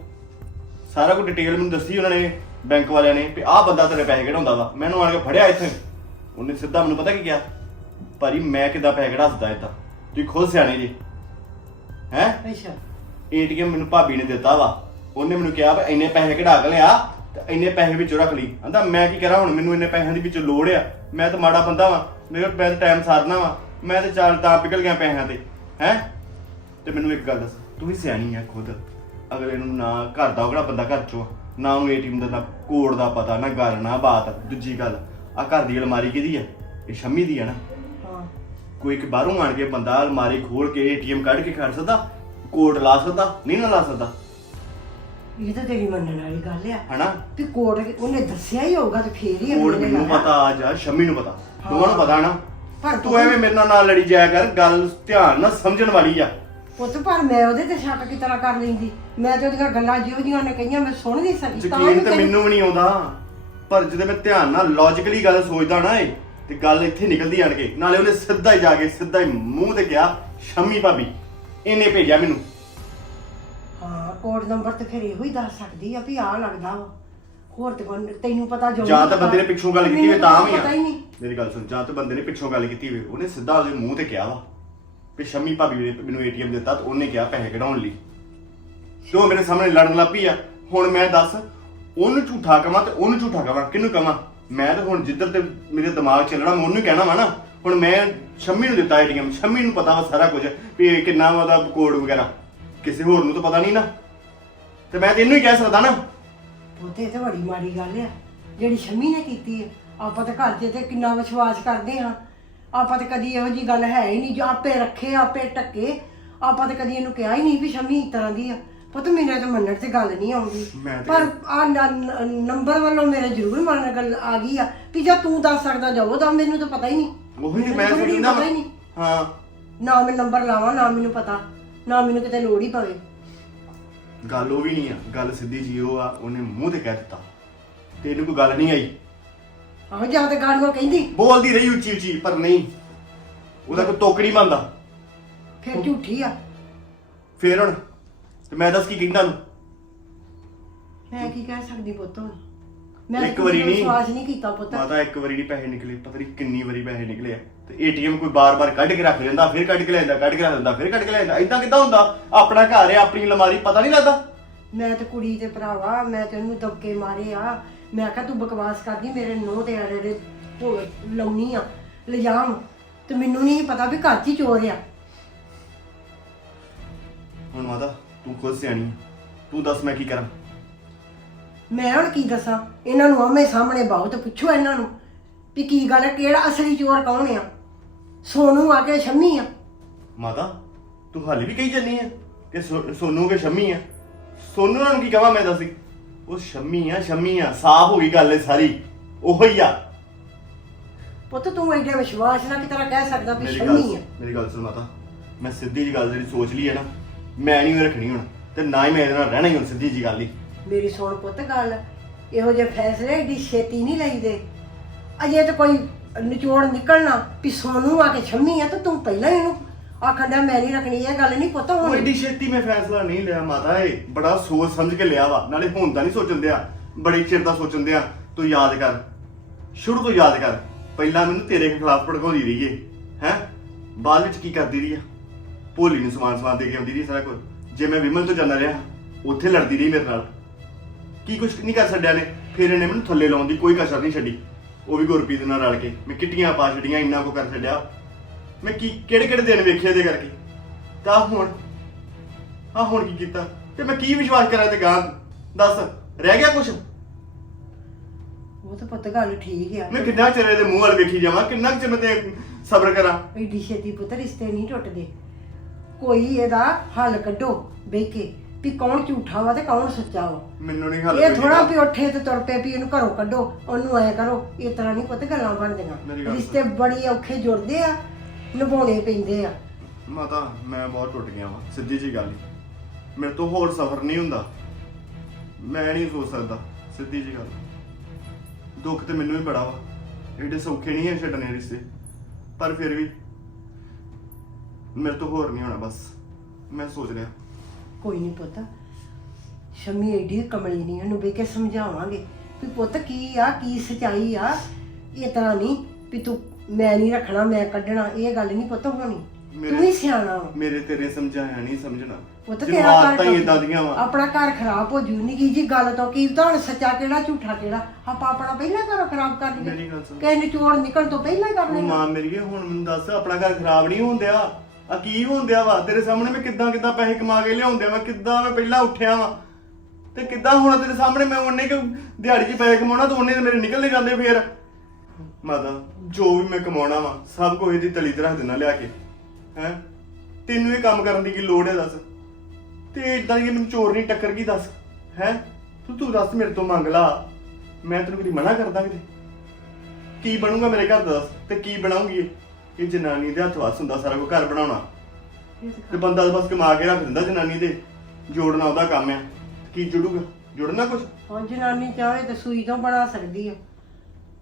ਸਾਰਾ ਕੁਝ ਡਿਟੇਲ ਮੈਨੂੰ ਦੱਸੀ ਉਹਨਾਂ ਨੇ ਬੈਂਕ ਵਾਲਿਆਂ ਨੇ ਵੀ ਆਹ ਬੰਦਾ ਤੇਰੇ ਪੈਸੇ ਕਢਾਉਂਦਾ ਵਾ। ਮੈਨੂੰ ਆਣ ਕੇ ਫੜਿਆ ਇੱਥੇ। ਉਹਨੇ ਸਿੱਧਾ ਮੈਨੂੰ ਪਤਾ ਕੀ ਕਿਹਾ? ਭਾਜੀ ਮੈਂ ਕਿੱਦਾਂ ਪੈਸੇ ਕਢਾ ਸਕਦਾ ਏਦਾਂ ਤੁਸੀਂ ਖੁਦ ਸਿਆਣੇ ਜੀ। ਹੈ? ਅੱਛਾ। ਏਟੀਐਮ ਮੈਨੂੰ ਭਾਬੀ ਨੇ ਦਿੱਤਾ ਵਾ। ਉਹਨੇ ਮੈਨੂੰ ਕਿਹਾ ਵੀ ਇੰਨੇ ਪੈਸੇ ਕਢਾ ਕੇ ਲਿਆ ਤੇ ਇੰਨੇ ਪੈਸੇ ਵਿੱਚੋਂ ਰੱਖ ਲਈ। ਕਹਿੰਦਾ ਮੈਂ ਕੀ ਕਰਾਂ ਹੁਣ? ਮੈਨੂੰ ਇੰਨੇ ਪੈਸਿਆਂ ਦੀ ਵਿੱਚੋਂ ਲੋੜ ਆ। ਮੈਂ ਤਾਂ ਮਾੜਾ ਬੰਦਾ ਵਾਂ। ਮੇਰੇ ਕੋਲ ਪੈਸੇ ਟਾਈਮ ਸਾਰਨਾ ਵਾ। ਮੈਂ ਤੇ ਚੱਲ ਤਾਂ ਨਿਕਲ ਗਿਆ ਪੈਸਿਆਂ ਤੇ। ਹੈ? ਤੇ ਮੈਨੂੰ ਇੱਕ ਗੱਲ ਦੱਸ। ਤੂੰ ਵੀ ਸਿਆਣੀ ਆ ਖੁਦ। ਅਗਲੇ ਨੂੰ ਨਾ ਘਰ ਦਾ ਉਹ ਬੰਦਾ ਘਰ ਚੋਂ ਆ, ਨਾ ਉਹਨੂੰ ਏਟੀਐਮ ਦਾ ਨਾ ਕੋਡ ਦਾ ਪਤਾ ਨਾ ਗੱਲ ਨਾ ਬਾਤ। ਦੂਜੀ ਗੱਲ ਆ ਘਰ ਦੀ ਅਲਮਾਰੀ ਕਿਹਦੀ ਆ? ਇਹ ਸ਼ੰਮੀ ਦੀ ਆ ਨਾ। ਹਾਂ। ਕੋਈ ਇੱਕ ਬਾਹਰੋਂ ਆਣ ਕੇ ਬੰਦਾ ਅਲਮਾਰੀ ਖੋਲ ਕੇ ਏਟੀਐਮ ਕੱਢ ਕੇ ਖੜ ਸਕਦਾ? ਕੋਡ ਲਾ ਸਕਦਾ? ਨਹੀਂ ਨਾ ਲਾ ਸਕਦਾ? ਇਹ ਤਾਂ ਤੇਰੀ ਮੰਨਣ ਵਾਲੀ ਗੱਲ ਆ। ਹਨਾ? ਵੀ ਕੋਟ ਉਹਨੇ ਦੱਸਿਆ ਹੀ ਹੋਊਗਾ ਤੇ ਫੇਰ ਹੀ ਅਗਲੇ ਨੇ ਮੈਨੂੰ। ਪਤਾ ਆ ਜਾ ਸ਼ੰਮੀ ਨੂੰ ਪਤਾ। ਦੋਵਾਂ ਨੂੰ ਪਤਾ ਨਾ। ਪਰ ਤੂੰ ਐਵੇਂ ਮੇਰੇ ਨਾਲ ਨਾ ਲੜੀ ਜਾਇਆ ਕਰ ਗੱਲ ਧਿਆਨ ਨਾਲ ਸਮਝਣ ਵਾਲੀ ਆ। ਪੁੱਤ ਪਰ ਮੈਂ ਉਹਦੇ ਤੇ ਸ਼ੱਕ ਕਿਸ ਤਰ੍ਹਾਂ ਕਰ ਲੈਂਦੀ। ਮੈਂ ਤੇ ਉਹਦੀਆਂ ਗੱਲਾਂ ਜਿਹੋ ਜਿਹੀਆਂ ਉਹਨੇ ਕਹੀਆਂ ਮੈਂ ਸੁਣ ਨਹੀਂ ਸਕੀ। ਤਾਂ ਯਕੀਨ ਤਾਂ ਮੈਨੂੰ ਵੀ ਨਹੀਂ ਆਉਂਦਾ। ਪਰ ਜਦੋਂ ਮੈਂ ਧਿਆਨ ਨਾਲ ਲੌਜੀਕਲੀ ਗੱਲ ਸੋਚਦਾ ਨਾ ਏ ਤੇ ਗੱਲ ਇੱਥੇ ਨਿਕਲਦੀ ਆਣ ਕੇ। ਨਾਲੇ ਉਹਨੇ ਸਿੱਧਾ ਹੀ ਜਾ ਕੇ ਸਿੱਧਾ ਹੀ ਮੂੰਹ ਤੇ ਕਿਹਾ ਸ਼ੰਮੀ ਭਾਬੀ ਇਹਨੇ ਭੇਜਿਆ ਮੈਨੂੰ। ਕੋਡ ਨੰਬਰ ਤੇ ਫਿਰ ਇਹੋ ਹੀ ਦੱਸ ਸਕਦੀ ਆ ਵੀ ਆ ਲੱਗਦਾ ਵਾ। ਹੋਰ ਤੇ ਕੋਈ- ਤੈਨੂੰ ਪਤਾ ਜੋ ਜਾਂ ਤਾਂ ਬੰਦੇ ਨੇ ਪਿੱਛੋਂ ਗੱਲ ਕੀਤੀ ਹੋਵੇ ਤਾਂ ਵੀ ਪਤਾ ਹੀ ਆ ਨਹੀਂ। ਮੇਰੀ ਗੱਲ ਸੁਣ ਜਾਂ ਤਾਂ ਬੰਦੇ ਨੇ ਪਿੱਛੋਂ ਗੱਲ ਕੀਤੀ ਹੋਵੇ ਉਹਨੇ ਸਿੱਧਾ ਉਹਦੇ ਮੂੰਹ ਤੇ ਕਿਹਾ ਵਾ ਕਿ ਸ਼ੰਮੀ ਭਾਬੀ ਨੇ ਮੈਨੂੰ ਏਟੀਐਮ ਦਿੱਤਾ ਤੇ ਉਹਨੇ ਕਿਹਾ ਪੈਸੇ ਕਢਾਉਣ ਲਈ। ਤੇ ਉਹ ਮੇਰੇ ਸਾਹਮਣੇ ਲੜਨ ਲੱਗ ਪਈ ਆ। ਹੁਣ ਮੈਂ ਦੱਸ ਉਹਨੂੰ ਝੂਠਾ ਕਵਾਂ ਤੇ ਉਹਨੂੰ ਝੂਠਾ ਕਵਾਂ ਕਿਹਨੂੰ ਕਵਾਂ? ਮੈਂ ਤਾਂ ਹੁਣ ਜਿੱਧਰ ਤੇ ਮੇਰੇ ਦਿਮਾਗ ਚੱਲਣਾ ਮੈਂ ਉਹਨੂੰ ਕਹਿਣਾ ਵਾ ਨਾ ਹੁਣ ਮੈਂ ਸ਼ੰਮੀ ਨੂੰ ਦਿੱਤਾ ਏਟੀਐਮ ਸ਼ੰਮੀ ਨੂੰ ਪਤਾ ਵਾ ਸਾਰਾ ਕੁਝ ਵੀ ਇਹ ਕਿੰਨਾ ਵਾ ਉਹਦਾ ਕੋਡ ਵਗੈਰਾ। ਕਿਸੇ ਹੋਰ ਨੂੰ ਤਾਂ ਪਤਾ ਨਹੀਂ ਨਾ। ਤੇ ਮੈਂ ਤੈਨੂੰ ਹੀ ਕਹਿ ਸਕਦਾ ਨਾ। ਉਹਤੇ ਤੇ ਬੜੀ ਮਾੜੀ ਗੱਲ ਆ। ਜਿਹੜੀ ਸ਼ਮੀ ਨੇ ਕੀਤੀ ਹੈ ਆਪਾਂ ਤਾਂ ਘਰ 'ਚ ਤੇ ਕਿੰਨਾ ਵਿਸ਼ਵਾਸ ਕਰਦੇ ਹਾਂ। ਆਪਾਂ ਤਾਂ ਕਦੀ ਇਹੋ ਜੀ ਗੱਲ ਹੈ ਹੀ ਨਹੀਂ ਜੋ ਆਪੇ ਰੱਖੇ ਆਪੇ ਟੱਕੇ। ਆਪਾਂ ਤਾਂ ਕਦੀ ਇਹਨੂੰ ਕਿਹਾ ਹੀ ਨਹੀਂ ਵੀ ਸ਼ਮੀ ਇਸ ਤਰ੍ਹਾਂ ਦੀ ਆ। ਪੁੱਤ ਮੇਰੇ ਤਾਂ ਮੰਨਣ ਤੇ ਗੱਲ ਨਹੀਂ ਆਉਂਦੀ। ਮੈਂ ਤਾਂ ਪਰ ਆ ਨੰਬਰ ਵੱਲੋਂ ਮੇਰੇ ਜ਼ਰੂਰ ਮਨ ਗੱਲ ਆ ਗਈ ਆ। ਕਿ ਜੇ ਤੂੰ ਦੱਸ ਸਕਦਾ ਜਾਓ ਤਾਂ ਮੈਨੂੰ ਤਾਂ ਪਤਾ ਹੀ ਨਹੀਂ। ਉਹੀ ਤੇ ਮੈਨੂੰ ਮੈਂ ਤਾਂ ਪਤਾ ਹੀ ਨਹੀਂ। ਹਾਂ। ਨਾ ਮੈਂ ਨੰਬਰ ਲਾਵਾਂ ਨਾ ਮੈਨੂੰ ਪਤਾ। ਨਾ ਮੈਨੂੰ ਕਿਤੇ ਲੋੜ ਹੀ ਪਵੇ। ਗੱਲ ਉਹ ਵੀ ਨਹੀਂ ਆ ਗੱਲ ਸਿੱਧੀ ਜੀ ਉਹ ਆ ਉਹਨੇ ਮੂੰਹ ਤੇ ਕਹਿ ਦਿੱਤਾ। ਤੇ ਇਹਨੂੰ ਕੋਈ ਗੱਲ ਨਹੀਂ ਆਈ। ਆਹੋ ਜਾਂ ਤੇ ਗਾੜੀਆਂ ਕਹਿੰਦੀ। ਬੋਲਦੀ ਰਹੀ ਉੱਚੀ ਉੱਚੀ ਪਰ ਨਹੀਂ। ਉਹਦਾ ਕੋਈ ਤੋਕੜੀ ਬੰਦਾ ਫਿਰ ਝੂਠੀ ਆ। ਫੇਰ ਹੁਣ ਤੇ ਮੈਂ ਦੱਸ ਕੀ ਕਹਿੰਦਾ ਨੂੰ ਮੈਂ ਕੀ ਕਹਿ ਸਕਦੀ ਪੁੱਤ ਹੁਣ? ਮੈਂ ਇੱਕ ਵਾਰੀ ਨਹੀਂ। ਵਿਸ਼ਵਾਸ ਨਹੀਂ ਕੀਤਾ ਪੁੱਤ। ਮਾਤਾ ਇੱਕ ਵਾਰੀ ਨਹੀਂ ਪੈਸੇ ਨਿਕਲੇ। ਪਤਾ ਨਹੀਂ ਕਿੰਨੀ ਵਾਰੀ ਪੈਸੇ ਨਿਕਲੇ ਆ। ਤੇ ਏਟੀਐਮ ਕੋਈ ਬਾਰ-ਬਾਰ ਕੱਢ ਕੇ ਰੱਖ ਲੈਂਦਾ ਫਿਰ ਕੱਢ ਕੇ ਲੈ ਜਾਂਦਾ ਕੱਢ ਕੇ ਰੱਖ ਲੈਂਦਾ ਫਿਰ ਕੱਢ ਕੇ ਲੈ ਜਾਂਦਾ। ਇਦਾਂ ਕਿੱਦਾਂ ਹੁੰਦਾ? ਆਪਣਾ ਘਰ ਹੈ ਆਪਣੀ ਅਲਮਾਰੀ ਪਤਾ ਨਹੀਂ ਲੱਗਦਾ। ਮੈਂ ਤੇ ਕੁੜੀ ਤੇ ਭਰਾਵਾ ਮੈਂ ਤੇ ਉਹਨੂੰ ਦਬਕੇ ਮਾਰੇ ਆ। ਮੈਂ ਕਿਹਾ ਤੂੰ ਬਕਵਾਸ ਕਰਦੀ ਮੇਰੇ ਨੋਹ ਤੇ ਆੜੇ ਦੇ ਲਾਉਣੀ ਆ ਲਿਜਾਮ ਤੇ ਮੈਨੂੰ ਨਹੀਂ ਪਤਾ ਵੀ ਘਰ 'ਚ ਹੀ ਚੋਰ ਆ। ਹੁਣ ਮਾਤਾ ਤੂੰ ਖੁਦ ਸਿਆਣੀ ਆ। ਤੂੰ ਦੱਸ ਮੈਂ ਕੀ ਕਰਾਂ। ਮੈਂ ਹੁਣ ਕੀ ਦੱਸਾਂ? ਇਹਨਾਂ ਨੂੰ ਆਮੇ ਸਾਹਮਣੇ ਬਾਹੋ ਤੇ ਪੁੱਛੋ ਇਹਨਾਂ ਨੂੰ ਵੀ ਕੀ ਗੱਲ ਹੈ ਕਿਹੜਾ ਅਸਲੀ ਚੋਰ ਕੌਣ ਆ? ਸੋਨੂ ਆ ਕੇ ਸ਼ੰਮੀ ਆ। ਮਾਤਾ ਤੂੰ ਹਾਲੇ ਵੀ ਕਹੀ ਜੰਨੀ ਆ ਕਿ ਸੋ- ਸੋਨੂ ਕੇ ਸ਼ੰਮੀ ਆ? ਸੋਨੂ ਨਾਲ ਕੀ ਕਹਾਂ ਮੈਂ ਦੱਸ? ਉਹ ਸ਼ੰਮੀ ਆ ਸ਼ੰਮੀ ਆ ਸਾਫ਼ ਹੋ ਗਈ ਗੱਲ ਇਹ ਸਾਰੀ। ਉਹੋ ਹੀ ਆ। ਪੁੱਤ ਤੂੰ ਐਡਾ ਵਿਸ਼ਵਾਸ ਨਾਲ ਕਿ ਤਰ੍ਹਾਂ ਕਹਿ ਸਕਦਾ ਵੀ ਮੇਰੀ ਗੱਲ ਸ਼ੰਮੀ ਆ ਮੇਰੀ ਗੱਲ ਸੁਣ ਮਾਤਾ। ਮੈਂ ਸਿੱਧੀ ਜੀ ਗੱਲ ਜਿਹੜੀ ਸੋਚ ਲਈ ਹੈ ਨਾ ਮੈਂ ਨਹੀਂ ਰੱਖਣੀ ਹੁਣ ਤੇ ਨਾ ਹੀ ਮੈਂ ਇਹਦੇ ਨਾਲ ਰਹਿਣਾ ਹੀ ਹੁਣ ਸਿੱਧੀ ਜੀ ਗੱਲ ਹੀ। ਮੇਰੀ ਸੁਣ ਪੁੱਤ ਗੱਲ, ਇਹੋ ਜਿਹੇ ਫੈਸਲੇ ਏਡੀ ਛੇਤੀ ਨਹੀਂ ਲਈਦੇ। ਅਜੇ ਤਾਂ ਕੋਈ ਨਿਚੋੜ ਨਿਕਲਣਾ ਵੀ ਸੋਨੂੰ ਆ ਕੇ ਛੰਮੀ ਆ ਤਾਂ ਤੂੰ ਪਹਿਲਾਂ ਹੀ ਇਹਨੂੰ ਆਖਣ ਡਿਆ, ਮੈਂ ਨਹੀਂ ਰੱਖਣੀ, ਇਹ ਗੱਲ ਨਹੀਂ ਪੁੱਤ ਉਹ ਹੁਣ ਐਡੀ ਛੇਤੀ ਮੈਂ ਫੈਸਲਾ ਨਹੀਂ ਲਿਆ ਮਾਤਾ ਏ ਬੜਾ ਸੋਚ ਸਮਝ ਕੇ ਲਿਆ ਵਾ, ਨਾਲੇ ਹੁਣ ਤਾਂ ਨਹੀਂ ਸੋਚਣ ਦਿਆ, ਬੜੀ ਚਿਰ ਦਾ ਸੋਚਣ ਦਿਆ, ਤੂੰ ਯਾਦ ਕਰ, ਸ਼ੁਰੂ ਤੋਂ ਯਾਦ ਕਰ, ਪਹਿਲਾਂ ਮੈਨੂੰ ਤੇਰੇ ਖਿਲਾਫ ਭੜਕਾਉਂਦੀ ਰਹੀ ਏ ਹੈ? ਬਾਅਦ ਵਿੱਚ ਕੀ ਕਰਦੀ ਰਹੀ ਆ? ਭੋਲੀ ਨੂੰ ਸਮਾਨ ਸਮਾਨ ਦੇ ਕੇ ਆਉਂਦੀ ਰਹੀ ਸਾਰਾ ਕੁਝ, ਜੇ ਮੈਂ ਵਿਮਨ ਤੋਂ ਜਾਂਦਾ ਰਿਹਾ, ਉੱਥੇ ਲੜਦੀ ਰਹੀ ਮੇਰੇ ਨਾਲ। ਕੀ ਕੁਛ ਨਹੀਂ ਕਰ ਛੱਡਿਆ ਨੇ? ਫਿਰ ਇਹਨੇ ਮੈਨੂੰ ਥੱਲੇ ਲਾਉਣ ਦੀ ਕੋਈ ਕਸਰ ਨਹੀਂ ਛੱਡੀ। ਉਹ ਵੀ ਗੁਰਪ੍ਰੀਤ ਨਾਲ ਰਲ ਕੇ ਮੈਂ ਕਿੱਟੀਆਂ ਪਾ ਛੱਡੀਆਂ ਇੰਨਾ ਕੋ ਕਰ ਛੱਡਿਆ। ਮੈਂ ਕੀ ਕਿਹੜੇ ਕਿਹੜੇ ਦਿਨ ਵੇਖੇ ਇਹਦੇ ਕਰਕੇ? ਤਾਂ ਹੁਣ ਆ ਹੁਣ ਕੀ ਕੀਤਾ? ਤੇ ਮੈਂ ਕੀ ਵਿਸ਼ਵਾਸ ਕਰਾਂ ਤੇ ਗਾਂ ਦੱਸ ਰਹਿ ਗਿਆ ਕੁਛ? ਉਹ ਤਾਂ ਪੁੱਤ ਗੱਲ ਠੀਕ ਆ। ਮੈਂ ਕਿੰਨਾ ਚਿਰ ਇਹਦੇ ਮੂੰਹ ਵੱਲ ਵੇਖੀ ਜਾਵਾਂ? ਕਿੰਨਾ ਕੁ ਚਿਰ ਮੈਂ ਤੇ ਸਬਰ ਕਰਾਂ? ਐਡੀ ਛੇਤੀ ਪੁੱਤ ਰਿਸ਼ਤੇ ਨਹੀਂ ਟੁੱਟਦੇ। ਕੋਈ ਇਹਦਾ ਹੱਲ ਕੱਢੋ ਬਹਿ ਕੇ ਵੀ ਕੌਣ ਝੂਠਾ ਵਾ ਤੇ ਕੌਣ ਸੱਚਾ ਵਾ। ਮੈਨੂੰ ਨਹੀਂ ਹੱਲ ਇਹ ਕੋਈ ਥੋੜਾ। ਵੀ ਉੱਠੇ ਤੇ ਤੁਰ ਪਏ ਵੀ ਇਹਨੂੰ ਘਰੋਂ ਕੱਢੋ ਉਹਨੂੰ ਐ ਕਰੋ ਇਸ ਤਰ੍ਹਾਂ ਨਹੀਂ ਪੁੱਤ ਗੱਲਾਂ ਬਣਦੀਆਂ। ਗੱਲ ਰਿਸ਼ਤੇ ਬੜੀ ਔਖੇ ਜੁੜਦੇ ਆ ਨਿਭਾਉਣੇ ਪੈਂਦੇ ਆ। ਮਾਤਾ ਮੈਂ ਬਹੁਤ ਟੁੱਟ ਗਿਆ ਵਾਂ ਸਿੱਧੀ ਜੀ ਗੱਲ ਹੀ ਮੇਰੇ ਤੋਂ ਹੋਰ ਸਫਰ ਨਹੀਂ ਹੁੰਦਾ। ਮੈਂ ਨਹੀਂ ਸੋਚ ਸਕਦਾ ਸਿੱਧੀ ਜੀ ਗੱਲ। ਦੁੱਖ ਤੇ ਮੈਨੂੰ ਵੀ ਬੜਾ ਵਾ। ਐਡੇ ਸੌਖੇ ਨਹੀਂ ਹੈ ਛੱਡਣੇ ਰਿਸ਼ਤੇ। ਪਰ ਫਿਰ ਵੀ ਮੇਰੇ ਤੋਂ ਹੋਰ ਨਹੀਂ ਹੋਣਾ ਬਸ। ਮੈਂ ਸੋਚ ਰਿਹਾ। ਕੋਈ ਨਹੀਂ ਪੁੱਤ। ਸ਼ਮੀ ਐਡੀ ਕਮਲੀ ਨਹੀਂ ਉਹਨੂੰ ਬੇ ਕੇ ਸਮਝਾਵਾਂਗੇ ਵੀ ਪੁੱਤ ਕੀ ਆ ਕੀ ਸਚਾਈ ਆ। ਇਹ ਤਰ੍ਹਾਂ ਨਹੀਂ ਵੀ ਤੂੰ ਮੈਂ ਨਹੀਂ ਰੱਖਣਾ ਮੈਂ ਕੱਢਣਾ ਇਹ ਗੱਲ ਨਹੀਂ ਪੁੱਤ ਹੋਣੀ। ਤੂੰ ਹੀ ਸਿਆਣਾ ਵਾ। ਮੇਰੇ ਤੇਰੇ ਸਮਝਾਇਆ ਨਹੀਂ ਸਮਝਣਾ। ਪੁੱਤ ਤੇਰਾ ਆਦਤਾਂ ਹੀ ਇਦਾਂ ਦੀਆਂ ਵਾ। ਆਪਣਾ ਘਰ ਖਰਾਬ ਹੋ ਜੂ ਨਿੱਕੀ ਜੀ ਗੱਲ ਤੋਂ ਕੀ ਤਾਂ ਹੁਣ ਸੱਚਾ ਕਿਹੜਾ ਝੂਠਾ ਕਿਹੜਾ। ਆਪਾਂ ਆਪਣਾ ਪਹਿਲਾਂ ਘਰ ਖਰਾਬ ਕਰ ਲਈਏ। ਮੇਰੀ ਗੱਲ ਸੁਣ। ਕਿਸੇ ਨਿਚੋੜ ਨਿਕਲਣ ਤੋਂ ਪਹਿਲਾਂ ਹੀ ਕਰ ਮਾਂ ਮੇਰੀ ਹੁਣ ਮੈਨੂੰ ਦੱਸ ਆਪਣਾ ਘਰ ਖਰਾਬ ਨਹੀਂ ਹੁੰਦਿਆ ਆ ਕੀ ਹੁੰਦਿਆ ਵਾ? ਤੇਰੇ ਸਾਹਮਣੇ ਮੈਂ ਕਿੱਦਾਂ ਕਿੱਦਾਂ ਪੈਸੇ ਕਮਾ ਕੇ ਲਿਆਉਂਦਿਆ ਵਾ? ਕਿੱਦਾਂ ਮੈਂ ਪਹਿਲਾਂ ਉੱਠਿਆ ਵਾ? ਤੇ ਕਿੱਦਾਂ ਹੁਣ ਤੇਰੇ ਸਾਹਮਣੇ ਮੈਂ ਉਹਨੇ ਕਿ ਦਿਹਾੜੀ 'ਚ ਪੈਸੇ ਕਮਾਉਣਾ, ਤਾਂ ਉਹਨੇ ਤੇ ਮੇਰੇ ਨਿਕਲਦੇ ਜਾਂਦੇ ਫੇਰ? ਮਾਤਾ, ਜੋ ਵੀ ਮੈਂ ਕਮਾਉਣਾ ਵਾ, ਸਭ ਕੁਝ ਇਹਦੀ ਤਲੀ ਤੇ ਰੱਖ ਦੇਣਾ ਲਿਆ ਕੇ। ਹੈ? ਤੈਨੂੰ ਇਹ ਕੰਮ ਕਰਨ ਦੀ ਕੀ ਲੋੜ ਹੈ ਦੱਸ? ਤੇ ਇਦਾਂ ਦੀ ਮੈਨੂੰ ਚੋਰ ਨਹੀਂ ਟੱਕਰ ਗਈ ਦੱਸ? ਹੈ? ਤੂੰ ਤੂੰ ਦੱਸ ਮੇਰੇ ਤੋਂ ਮੰਗ ਲਾ। ਮੈਂ ਤੈਨੂੰ ਕਦੀ ਮਨਾ ਕਰਦਾ ਕਿਤੇ? ਕੀ ਬਣੂਗਾ ਮੇਰੇ ਘਰ ਦਾ ਦੱਸ? ਤੇ ਕੀ ਬਣਾਉਂਗੀ ਇਹ? ਇਹ ਜਨਾਨੀ ਦੇ ਹੱਥ ਵੱਸ ਹੁੰਦਾ ਸਾਰਾ ਕੁਝ ਘਰ ਬਣਾਉਣਾ। ਤੇ ਬੰਦਾ ਬਸ ਕਮਾ ਕੇ ਰੱਖ ਦਿੰਦਾ ਜਨਾਨੀ ਦੇ ਜੋੜਨਾ ਉਹਦਾ ਕੰਮ ਆ। ਕੀ ਜੁੜੂਗਾ? ਜੁੜਨਾ ਕੁਝ ਹੁਣ ਜਨਾਨੀ ਚਾਹੇ ਤਾਂ ਸੂਈ ਤੋਂ ਬਣਾ ਸਕਦੀ ਆ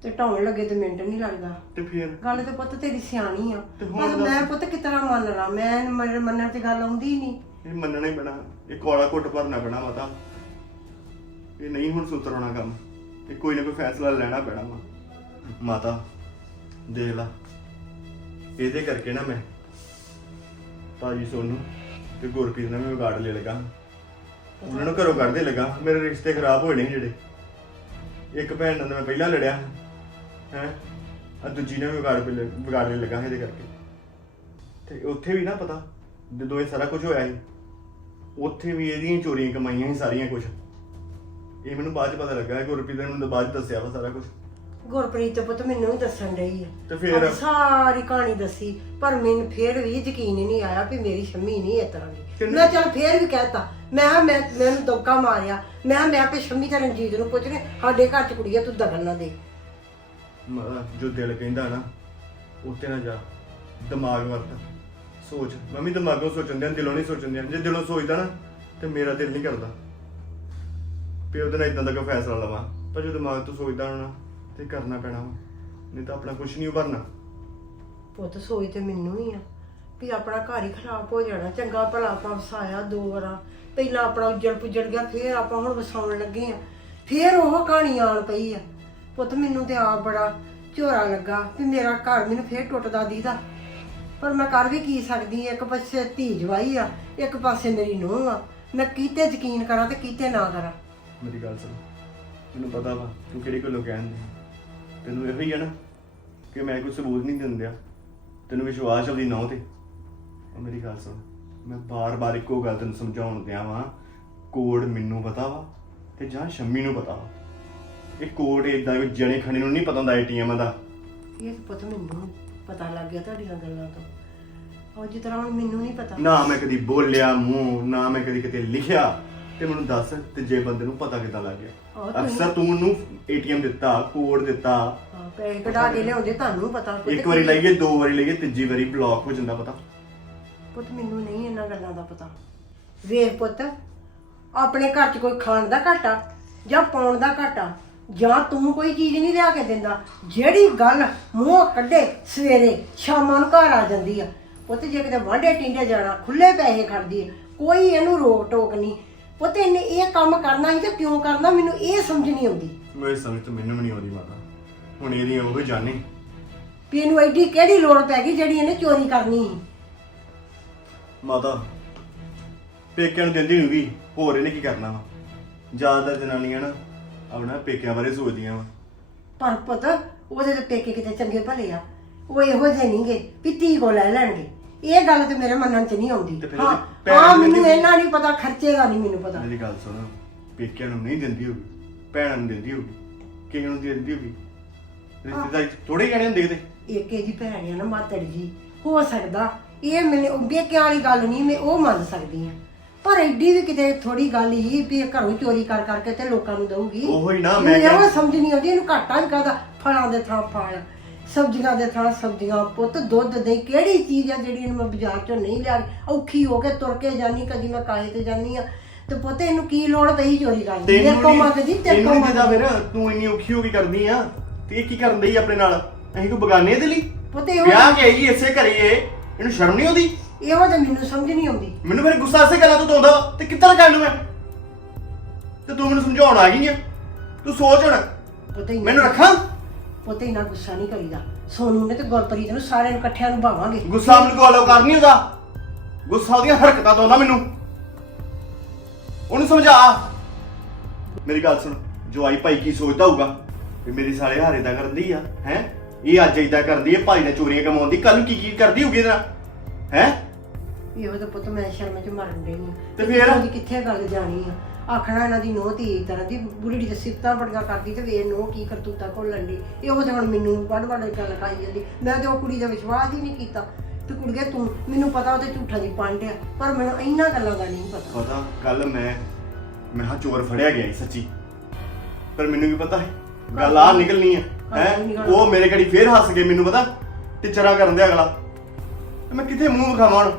ਤੇ ਢਾਉਣ ਲੱਗੇ ਤੇ ਮਿੰਟ ਨਹੀਂ ਲੱਗਦਾ। ਤੇ ਫਿਰ? ਗੱਲ ਤੇ ਪੁੱਤ ਤੇਰੀ ਸਿਆਣੀ ਆ। ਤੇ ਹੁਣ ਪਰ ਦੱਸ। ਮੈਂ ਪੁੱਤ ਕਿਤਨਾ ਮੰਨ ਲਾਂ? ਮੈਂ ਮੇਰੇ ਮੰਨਣ ਤੇ ਗੱਲ ਆਉਂਦੀ ਨਹੀਂ ਇਹ ਮੰਨਣਾ ਹੀ ਪੈਣਾ। ਇਹ ਕੋਲਾ ਘੁੱਟ ਭਰਨਾ ਪੈਣਾ ਮਤਾ ਇਹ ਨਹੀਂ ਹੁਣ ਸੁਤਰਣਾ ਕੰਮ। ਇਹ ਕੋਈ ਨਾ ਕੋਈ ਫੈਸਲਾ ਲੈਣਾ ਪੈਣਾ ਵਾ। ਮਾਤਾ ਦੇਖ ਲਾ। ਇਹਦੇ ਕਰਕੇ ਨਾ ਮੈਂ ਭਾਜੀ ਸੋਨੂੰ ਤੇ ਗੁਰਪ੍ਰੀਤ ਨਾਲ ਮੈਂ ਵਿਗਾੜ ਲੈ ਲਗਾ। ਉਹਨਾਂ ਨੂੰ ਘਰੋਂ ਕੱਢਦੇ ਲੱਗਾ। ਮੇਰੇ ਰਿਸ਼ਤੇ ਖਰਾਬ ਹੋਏ ਨੇ ਜਿਹੜੇ। ਇੱਕ ਭੈਣ ਨਾਲ ਤਾਂ ਮੈਂ ਪਹਿਲਾਂ ਲੜਿਆ। ਹੈ? ਆ ਦੂਜੀ ਨਾਲ ਵੀ ਵਿਗਾੜ ਪੇ ਵਿਗਾੜਨੇ ਲੱਗਾ ਇਹਦੇ ਕਰਕੇ। ਤੇ ਉੱਥੇ ਵੀ ਨਾ ਪਤਾ, ਜਦੋਂ ਇਹ ਸਾਰਾ ਕੁਝ ਹੋਇਆ ਸੀ, ਉੱਥੇ ਵੀ ਇਹਦੀਆਂ ਚੋਰੀਆਂ ਕਮਾਈਆਂ ਸੀ ਸਾਰੀਆਂ ਕੁਝ। ਇਹ ਮੈਨੂੰ ਬਾਅਦ ਚ ਪਤਾ ਲੱਗਾ ਕਿ ਗੁਰਪ੍ਰੀਤ ਨੇ ਮੈਨੂੰ ਬਾਅਦ ਚ ਦੱਸਿਆ ਵਾ ਸਾਰਾ ਕੁਝ। ਗੁਰਪ੍ਰੀਤ ਪੁੱਤ ਮੈਨੂੰ ਵੀ ਦੱਸਣ ਰਹੀ ਹੈ ਤੇ ਫਿਰ? ਸਾਰੀ ਕਹਾਣੀ ਦੱਸੀ ਪਰ ਮੈਨੂੰ ਫੇਰ ਵੀ ਯਕੀਨ ਹੀ ਨਹੀਂ ਆਇਆ ਵੀ ਮੇਰੀ ਸ਼ੰਮੀ ਨਹੀਂ ਇਸ ਤਰ੍ਹਾਂ ਦੀ। ਕਿੰਨੇ- ਮੈਂ ਚਲ ਫੇਰ ਵੀ ਕਹਿਤਾ ਮੈਂ ਕਿਹਾ ਮੈਂ ਮੈਨੂੰ ਧੋਖਾ ਮਾਰਿਆ। ਮੈਂ ਕਿਹਾ ਮੈਂ ਆਪੇ ਸ਼ੰਮੀ ਤੇ ਰਣਜੀਤ ਨੂੰ ਪੁੱਛ ਰਿਹਾ ਸਾਡੇ ਘਰ ਚ ਕੁੜੀ ਆ ਤੂੰ ਦਖਲ ਨਾ ਦੇ। ਮ- ਜੋ ਦਿਲ ਕਹਿੰਦਾ ਨਾ ਉੱਤੇ ਨਾ ਜਾ ਦਿਮਾਗ ਵਰਤ। ਸੋਚ। ਮੰਮੀ ਦਿਮਾਗੋਂ ਸੋਚਣ ਦਿਆਂ ਦਿਲੋਂ ਨਹੀਂ ਸੋਚਣ ਦਿਆਂ ਜੇ ਦਿਲੋਂ ਸੋਚਦਾ ਨਾ ਤੇ ਮੇਰਾ ਦਿਲ ਨਹੀਂ ਕਰਦਾ। ਵੀ ਉਹਦੇ ਨਾਲ ਇਦਾਂ ਦਾ ਕੋਈ ਫੈਸਲਾ ਲਵਾਂ। ਪਰ ਜੋ ਦਿਮਾਗ ਤੋਂ ਸੋਚਦਾ ਹੋਣਾ ਤੇ ਕਰਨਾ ਪੈਣਾ ਵਾ। ਨਹੀਂ ਤਾਂ ਆਪਣਾ ਕੁਝ ਨਹੀਂ ਉਭਰਨਾ। ਪੁੱਤ ਸੋਚ ਤੇ ਮੈਨੂੰ ਹੀ ਆ ਵੀ ਆਪਣਾ ਘਰ ਹੀ ਖਰਾਬ ਹੋ ਜਾਣਾ। ਚੰਗਾ ਭਲਾ ਆਪਾਂ ਵਸਾਇਆ ਦੋ ਵਾਰਾਂ। ਪਹਿਲਾਂ ਆਪਣਾ ਉੱਜੜ ਪੁੱਜੜ ਗਿਆ ਫੇਰ ਆਪਾਂ ਹੁਣ ਵਸਾਉਣ ਲੱਗੇ ਆ। ਫੇਰ ਉਹ ਕਹਾਣੀ ਆਣ ਪਈ ਆ। ਪੁੱਤ ਮੈਨੂੰ ਤੇ ਆਪ ਬੜਾ ਝੋਰਾ ਲੱਗਾ ਵੀ ਮੇਰਾ ਘਰ ਮੈਨੂੰ ਫੇਰ ਟੁੱਟਦਾ ਦੀਦਾ। ਪਰ ਮੈਂ ਕਰ ਵੀ ਕੀ ਸਕਦੀ ਆ? ਇੱਕ ਪਾਸੇ ਧੀ ਜਵਾਈ ਆ ਇੱਕ ਪਾਸੇ ਮੇਰੀ ਨੂੰਹ ਆ। ਮੈਂ ਕੀਤੇ ਯਕੀਨ ਕਰਾਂ ਤੇ ਕੀਤੇ ਨਾ ਕਰਾਂ। ਮੇਰੀ ਗੱਲ ਸੁਣ। ਮੈਨੂੰ ਪਤਾ ਵਾ ਤੂੰ ਕਿਹੜੀ ਗੱਲੋਂ ਕਹਿੰਦੀ ਤੈਨੂੰ ਇਹੋ ਹੀ ਆ ਨਾ ਕਿ ਮੈਂ ਕੋਈ ਸਬੂਤ ਨਹੀਂ ਦਿੰਦਿਆ ਤੈਨੂੰ ਵਿਸ਼ਵਾਸ ਆਪਣੀ ਨੌ ਤੇ। ਉਹ ਮੇਰੀ ਗੱਲ ਸੁਣ। ਮੈਂ ਬਾਰ-ਬਾਰ ਇੱਕੋ ਗੱਲ ਤੈਨੂੰ ਸਮਝਾਉਣ ਦਿਆਂ ਵਾਂ। ਕੋਡ ਮੈਨੂੰ ਪਤਾ ਵਾ ਤੇ ਜਾਂ ਸ਼ੰਮੀ ਨੂੰ ਪਤਾ ਵਾ। ਇਹ ਕੋਡ ਇਦਾਂ ਵੀ ਜਣੇ ਖਣੇ ਨੂੰ ਨਹੀਂ ਪਤਾ ਹੁੰਦਾ ਏਟੀਐਮ ਦਾ। ਇਹ ਪੁੱਤ ਮੈਨੂੰ ਪਤਾ ਲੱਗ ਗਿਆ ਤੁਹਾਡੀਆਂ ਗੱਲਾਂ ਤੋਂ। ਉਹ ਜਿਸ ਤਰ੍ਹਾਂ ਹੁਣ ਮੈਨੂੰ ਨਹੀਂ ਪਤਾ। ਨਾ ਮੈਂ ਕਦੀ ਬੋਲਿਆ ਮੂੰਹ ਨਾ ਮੈਂ ਕਦੀ ਕਿਤੇ ਲਿਖਿਆ। ਤੇ ਮੈਨੂੰ ਦੱਸ ਤੇ ਜੇ ਬੰਦੇ ਨੂੰ ਪਤਾ ਕਿੱਦਾਂ ਲੱਗ ਆਹੋ, ਗਿਆ ਅਕਸਰ ਤੂੰ ਉਹਨੂੰ ਏਟੀਐਮ ਦਿੱਤਾ ਕੋਡ ਦਿੱਤਾ। ਹਾਂ, ਪੈਸੇ ਕਢਾ ਕੇ ਲਿਆਉਂਦੇ ਤੁਹਾਨੂੰ ਪਤਾ। ਪੁੱਤ ਇੱਕ ਵਾਰੀ ਲਈਏ ਦੋ ਵਾਰੀ ਲਈਏ ਤੀਜੀ ਵਾਰੀ ਬਲੌਕ ਹੋ ਜਾਂਦਾ ਪਤਾ। ਪੁੱਤ ਮੈਨੂੰ ਨਹੀਂ ਇਹਨਾਂ ਗੱਲਾਂ ਦਾ ਪਤਾ। ਵੇਖ ਪੁੱਤ ਆਪਣੇ ਘਰ 'ਚ ਕੋਈ ਖਾਣ ਦਾ ਘਾਟਾ ਜਾਂ ਪਾਉਣ ਦਾ ਘਾਟਾ ਜਾਂ ਤੂੰ ਕੋਈ ਚੀਜ਼ ਨਹੀਂ ਲਿਆ ਕੇ ਦਿੰਦਾ ਜਿਹੜੀ ਗੱਲ ਮੂੰਹ ਕੱਢੇ ਸਵੇਰੇ ਸ਼ਾਮਾਂ ਨੂੰ ਘਰ ਆ ਜਾਂਦੀ ਆ। ਪੁੱਤ ਜੇ ਕਿਤੇ ਵਾਂਡੇ ਟਿੰਡੇ ਜਾਣਾ ਖੁੱਲੇ ਪੈਸੇ ਖੜਦੀ ਕੋਈ ਇਹਨੂੰ ਰੋਕ ਟੋਕ ਨਹੀਂ। ਪੁੱਤ ਇਹਨੇ ਇਹ ਕੰਮ ਕਰਨਾ ਹੀ ਤੇ ਕਿਉਂ ਕਰਨਾ? ਮੈਨੂੰ ਇਹ ਸਮਝ ਨਹੀਂ ਆਉਂਦੀ। ਮੇਰੇ ਸਮਝ ਤੋਂ ਮੈਨੂੰ ਵੀ ਨਹੀਂ ਆਉਂਦੀ ਮਾਤਾ। ਹੁਣ ਇਹਦੀ ਉਹ ਜਾਣੇ ਵੀ ਇਹਨੂੰ ਐਡੀ ਕਿਹੜੀ ਲੋੜ ਪੈ ਗਈ ਜਿਹੜੀ ਇਹਨੇ ਚੋਰੀ ਕਰਨੀ ਸੀ? ਮਾਤਾ ਪੇਕਿਆਂ ਨੂੰ ਦਿੰਦੀ ਨਹੀਂ ਹੋਰ ਇਹਨੇ ਕੀ ਕਰਨਾ ਵਾ? ਜ਼ਿਆਦਾਤਰ ਜਨਾਨੀਆਂ ਨਾ ਆਪਣਾ ਪੇਕਿਆਂ ਬਾਰੇ ਸੋਚਦੀਆਂ ਵਾ। ਪਰ ਪੁੱਤ ਉਹਦੇ ਤੇ ਪੇਕੇ ਕਿਤੇ ਚੰਗੇ ਭਲੇ ਆ। ਉਹ ਇਹੋ ਜਿਹੇ ਨਹੀਂਗੇ ਵੀ ਧੀ ਕੋ ਲੈ ਲੈਣਗੇ। ਇਹ ਗੱਲ ਤੇ ਮੇਰੇ ਮੰਨਣ ਚ ਨਹੀਂ ਆਉਂਦੀ। ਫਿਰ ਹਾਂ ਉਹਦੀ ਹਾਂ ਮੈਨੂੰ ਇਹਨਾਂ ਨਹੀਂ ਪਤਾ ਖਰਚੇ ਦਾ ਨਹੀਂ ਮੈਨੂੰ ਪਤਾ। ਮੇਰੀ ਗੱਲ ਸੁਣ ਪੇਕਿਆਂ ਨੂੰ ਨਹੀਂ ਦਿੰਦੀ ਹੋਗੀ ਭੈਣਾਂ ਨੂੰ ਦਿੰਦੀ ਹੋਗੀ ਕਿਸੇ ਨੂੰ ਦਿੰਦੀ ਹੋਗੀ ਰਿਸ਼ਤੇਦਾਰ ਥੋੜੇ ਜਾਣੇ ਹੁੰਦੇ ਕਿਤੇ। ਏਕੇ ਦੀ ਭੈਣ ਆ ਨਾ ਮਾਤੜ ਜੀ ਹੋ ਸਕਦਾ ਇਹ ਮੈਨੂੰ ਬੇਕਿਆਂ ਵਾਲੀ ਗੱਲ ਨਹੀਂ ਮੈਂ ਉਹ ਮੰਨ ਸਕਦੀ ਆ ਪਰ ਐਡੀ ਵੀ ਕਿਤੇ ਥੋੜੀ ਗੱਲ ਹੀ ਵੀ ਇਹ ਘਰੋਂ ਚੋਰੀ ਕਰ ਕਰਕੇ ਤੇ ਲੋਕਾਂ ਨੂੰ ਦਊਗੀ। ਉਹੋ ਹੀ ਨਾ, ਮੈਂ ਮੈਨੂੰ ਇਹ ਕਿਹਾ- ਸਮਝ ਨਹੀਂ ਆਉਂਦੀ ਇਹਨੂੰ ਘਾਟਾ ਵੀ ਕਾਹਦਾ ਫਲਾਂ ਦੇ ਥਾਂ ਫਲ। ਸਬਜ਼ੀਆਂ ਦੇ ਥਾਂ ਸਬਜ਼ੀਆਂ ਪੁੱਤ ਦੁੱਧ ਦੇ ਕਿਹੜੀ ਚੀਜ਼ ਆ ਜਿਹੜੀ ਇਹਨੂੰ ਮੈਂ ਬਾਜ਼ਾਰ ਚੋਂ ਨਹੀਂ ਲਿਆ ਔਖੀ ਹੋ ਕੇ ਤੁਰ ਕੇ ਜਾਨੀ ਕਦੀ ਮੈਂ ਕਾਏ ਤੇ ਜਾਨੀ ਆ ਤੇ ਪੁੱਤ ਇਹਨੂੰ ਕੀ ਲੋੜ ਪਈ ਚੋਰੀ ਕਰਨ ਦੀ? ਮੇਰੇ ਕੋਲ ਮੰਗਦੀ ਤੇ ਤੈਨੂੰ ਕੋਲ ਨਹੀਂ ਦਿੰਦਾ ਮੰਗਦੀ। ਫਿਰ ਤੂੰ ਇੰਨੀ ਔਖੀ ਹੋ ਕੇ ਕਰਦੀ ਆ ਤੇ ਇਹ ਕੀ ਕਰਨ ਦਈ ਆਪਣੇ ਨਾਲ? ਅਸੀਂ ਕੋ ਬਗਾਨੇ ਦੇ ਲਈ ਪੁੱਤ ਇਹੋ ਵਿਆਹ ਕੇ ਆਈ ਇਸੇ ਘਰੇ ਇਹ ਇਹਨੂੰ ਸ਼ਰਮ ਨਹੀਂ ਆਉਂਦੀ? ਇਹੋ ਤਾਂ ਮੈਨੂੰ ਸਮਝ ਨਹੀਂ ਆਉਂਦੀ। ਮੈਨੂੰ ਫਿਰ ਗੁੱਸਾ ਐਸੇ ਗੱਲਾਂ ਤੋਂ ਆਉਂਦਾ ਤੇ ਕਿੱਧਰ ਕਰ ਲੂ ਮੈਂ? ਤੇ ਤੂੰ ਮੈਨੂੰ ਸਮਝਾਉਣ ਆ ਗਈ ਆ? ਤੂੰ ਸੋਚ ਹੁਣ। ਮੈਨੂੰ ਰੱਖਾਂ? ਪਤਾ ਹੀ ਨਾ ਗੁੱਸਾ ਨਹੀਂ ਕਰੀਦਾ। ਸੋਨੂ ਨੇ ਤੇ ਗੁਰਪ੍ਰੀਤ ਨੂੰ ਸਾਰਿਆਂ ਨੂੰ ਇਕੱਠਿਆਂ ਨੂੰ ਭਾਵਾਂਗੇ। ਗੁੱਸਾ ਮੈਨੂੰ ਕੋਲੋਂ ਕਰ ਨਹੀਂ ਹੁੰਦਾ ਗੁੱਸਾ ਉਹਦੀਆਂ ਹਰਕਤਾਂ ਤੋਂ ਆਉਂਦਾ ਮੈਨੂੰ। ਉਹਨੂੰ ਸਮਝਾ। ਮੇਰੀ ਗੱਲ ਸੁਣ ਜਵਾਈ ਭਾਈ ਕੀ ਸੋਚਦਾ ਹੋਊਗਾ? ਵੀ ਮੇਰੀ ਸਾਲੇ ਹਾਰੇ ਦਾ ਕਰਦੀ ਆ ਹੈ? ਇਹ ਅੱਜ ਇਦਾਂ ਕਰਦੀ ਹੈ ਭਾਈ ਨੇ ਚੋਰੀਆਂ ਕਮਾਉਂਦੀ ਕੱਲ ਨੂੰ ਕੀ ਕੀ ਕਰਦੀ ਹੋਊਗੀ ਇਹਦੇ ਹੈ? ਇਹੋ ਤਾਂ ਪੁੱਤ ਮੈਂ ਸ਼ਰਮ ਚ ਮਰਨ ਆ। ਤੇ ਫਿਰ? ਉਹਦੀ ਕਿੱਥੇ ਗੱਲ ਜਾਣੀ ਆ? ਆਖਣਾ ਇਹਨਾਂ ਦੀ ਨੋਹ ਧੀ ਤਰ੍ਹਾਂ ਦੀ ਬੁੜੀ ਦੀ ਸਿਫਤਾਂ ਬੜੀਆਂ ਕਰਦੀ ਤੇ ਵੇ ਨੋਹ ਕੀ ਕਰਤੂਤਾ ਘੋਲਣ ਦੀ ਇਹੋ ਤਾਂ ਹੁਣ ਮੈਨੂੰ ਵੱਡ ਵੱਡ ਗੱਲ ਖਾਈ ਜਾਂਦੀ। ਮੈਂ ਤੇ ਉਹ ਕੁੜੀ ਦਾ ਵਿਸ਼ਵਾਸ ਹੀ ਨਹੀਂ ਕੀਤਾ। ਤੇ ਕੁੜੀਏ ਤੂੰ ਮੈਨੂੰ ਪਤਾ ਉਹਦੇ ਝੂਠਾਂ ਦੀ ਪੰਡ ਆ ਪਰ ਮੈਨੂੰ ਇਹਨਾਂ ਗੱਲਾਂ ਦਾ ਨਹੀਂ ਪਤਾ। ਪਤਾ ਕੱਲ ਮੈਂ ਮੈਂ ਹਾਂ ਚੋਰ ਫੜਿਆ ਗਿਆ ਸੀ ਸੱਚੀ। ਪਰ ਮੈਨੂੰ ਵੀ ਪਤਾ ਹੈ ਗੱਲ ਆ ਨਿਕਲਣੀ ਹੈ? ਹੈ। ਉਹ ਮੇਰੇ ਘੜੀ ਫੇਰ ਹੱਸ ਗਏ ਮੈਨੂੰ ਪਤਾ? ਟਿਚਰਾ ਕਰਨ ਦੇ ਅਗਲਾ। ਤੇ ਮੈਂ ਕਿੱਥੇ ਮੂੰਹ ਵਿਖਾਵਾਂ ਹੁਣ?